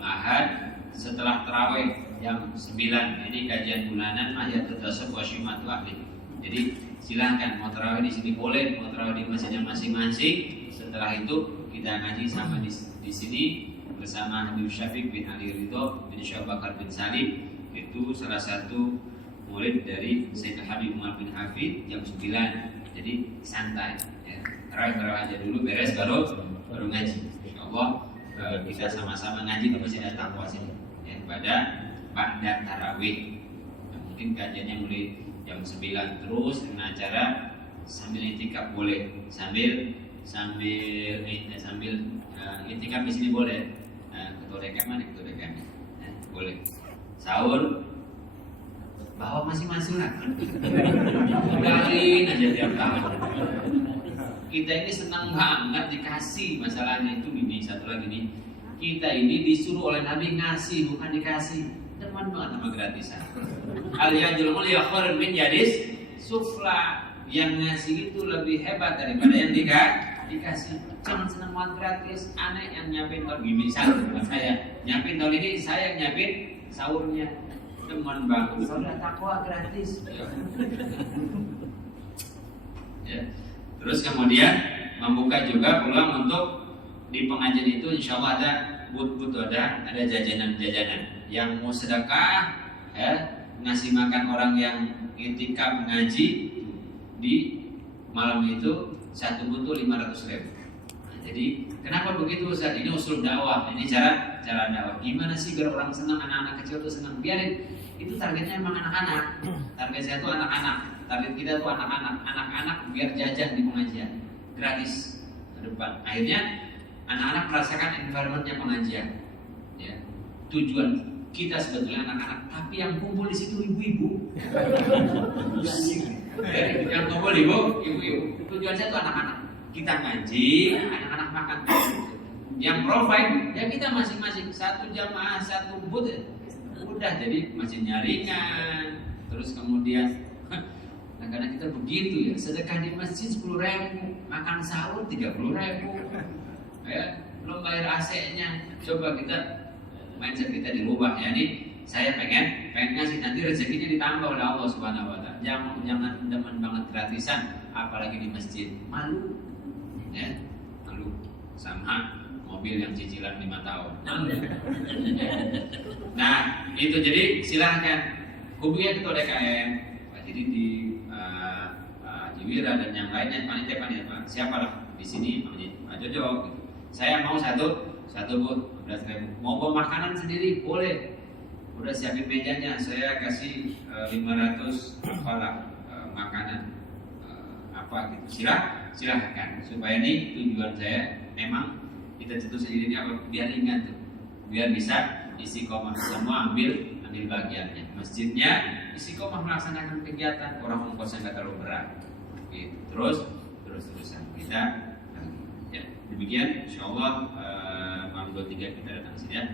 Ahad setelah tarawih jam 9. Ini kajian bulanan Mahya Tatasawuf wa Syimatu Ahli. Jadi silahkan mau tarawih di sini boleh, mau tarawih di masjidnya masing-masing. Setelah itu kita ngaji sama di sini bersama Habib Syafiq bin Ali Ridho bin Syekh Bakar bin Salim. Itu salah satu murid dari Sayyid Habib Umar bin Hafid jam 9. Jadi santai ya. Tarawih aja dulu beres baru ngaji. Insyaallah kita sama-sama ngaji di masjid Taqwa sini ya, pada ba'da tarawih. Mungkin kajiannya mulai jam 9 terus dengan acara sambil itikaf boleh, sambil itikaf di sini boleh. Ketua DKM boleh. Sahur bawa masing-masing lah. Kalian aja tiap tahun. Kita ini senang banget dikasih. Masalahnya itu gini, satu lagi nih. Kita ini disuruh oleh Nabi ngasih, bukan dikasih. Teman banget sama gratisan. Al-yadul mulia khairun min yadis sufla. Yang ngasih itu lebih hebat daripada yang dikasih. Jangan senang banget gratis. Aneh yang nyiapin tol gini saya nyiapin tol ini, saya yang nyiapin sahurnya. Teman banget. Saudara takwa gratis. Ya. Terus kemudian membuka juga peluang untuk di pengajian itu insya Allah ada but ada jajanan-jajanan yang mau sedekah, ya, ngasih makan orang yang itikaf ngaji di malam itu satu butuh 500.000. Nah, jadi kenapa begitu Ustaz? Ini usul dakwah, ini cara dakwah. Gimana sih biar orang senang, anak-anak kecil tuh senang? Biarin, itu targetnya emang anak-anak. Target saya tuh anak-anak. Target kita tuh anak-anak biar jajan di pengajian gratis ke depan. Akhirnya anak-anak merasakan environmentnya pengajian. Ya. Tujuan kita sebetulnya anak-anak, tapi yang kumpul di situ ibu-ibu. Yang kumpul ibu-ibu. Tujuan saya tuh anak-anak. Kita ngaji, anak-anak makan. Yang provide ya kita masing-masing, satu jamaah satu booth. Udah jadi masih nyaringan. Terus kemudian karena kita begitu ya, sedekah di masjid 10.000, makan sahur 30.000, ya, belum bayar AC-nya. Coba kita mindset kita dirubah ya nih. Saya pengen ngasih, nanti rezekinya ditambah oleh Allah Subhanahu Wa Taala. Jangan demen banget gratisan, apalagi di masjid. Malu, ya, malu sama mobil yang cicilan 5 tahun. Malu. Nah, itu jadi silahkan hubungi ketua DKM, Pak Didi, Jiwira dan yang lainnya, panitia siapalah di sini, Pak Jojo. Saya mau satu booth 15.000. Mau bawa makanan sendiri boleh. Udah siapin mejanya, saya kasih 500 makanan apa gitu. Silahkan. Supaya ini tujuan saya memang kita cetus sendiri apa biar ingat tuh, biar bisa istiqomah semua ambil bagiannya. Masjidnya istiqomah melaksanakan kegiatan, orang ongkosnya nggak terlalu berat. Gitu. Terusan kita ya, demikian insyaallah malam 23 kita datang sini ya.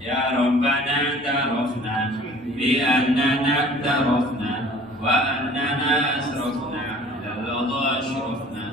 Ya Rabbana tarafna bi annana tarafna wa annana asrafna lalladha ashrafna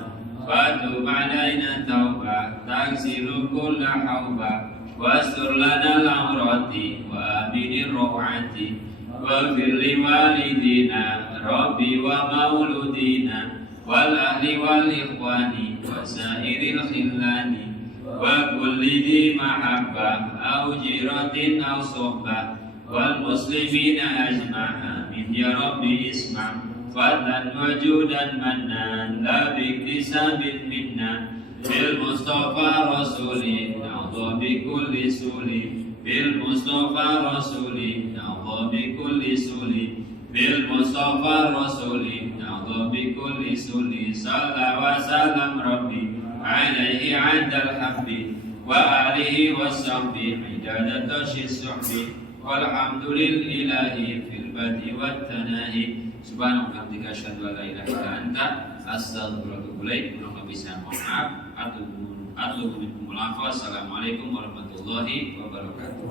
fatub alaina tauba taksiru kulla hauba wastur lana al-awrati wa aminir rawati wa firli walidina rabbi wa mauludina wal ahli wal ikhwani wa sairil khillani wa kulli di mahabbah au jiratin au sohbah wal muslimina ajma'a min ya rabbi isma' fatan wajudan mannan la biktisabin minna bil mustafa rasulin na'udhu bi kulli suli bil mustafa rasulin na'udhu bi kulli suli bil mustafa rasulin na'udhu bi kulli suli sallallahu wa sallam rabbi alaihi 'adal habbi wa alihi wa sahbihi idadata syisuhbi walhamdulillahi fil badi wat tanahi subhanallah wa asyhadu an la ilaha illa anta astaghfiruka wa atubu ilaik. Kurang lebih saya mohon maaf. Atlubu minkumul afwa. Assalamualaikum warahmatullahi wabarakatuh.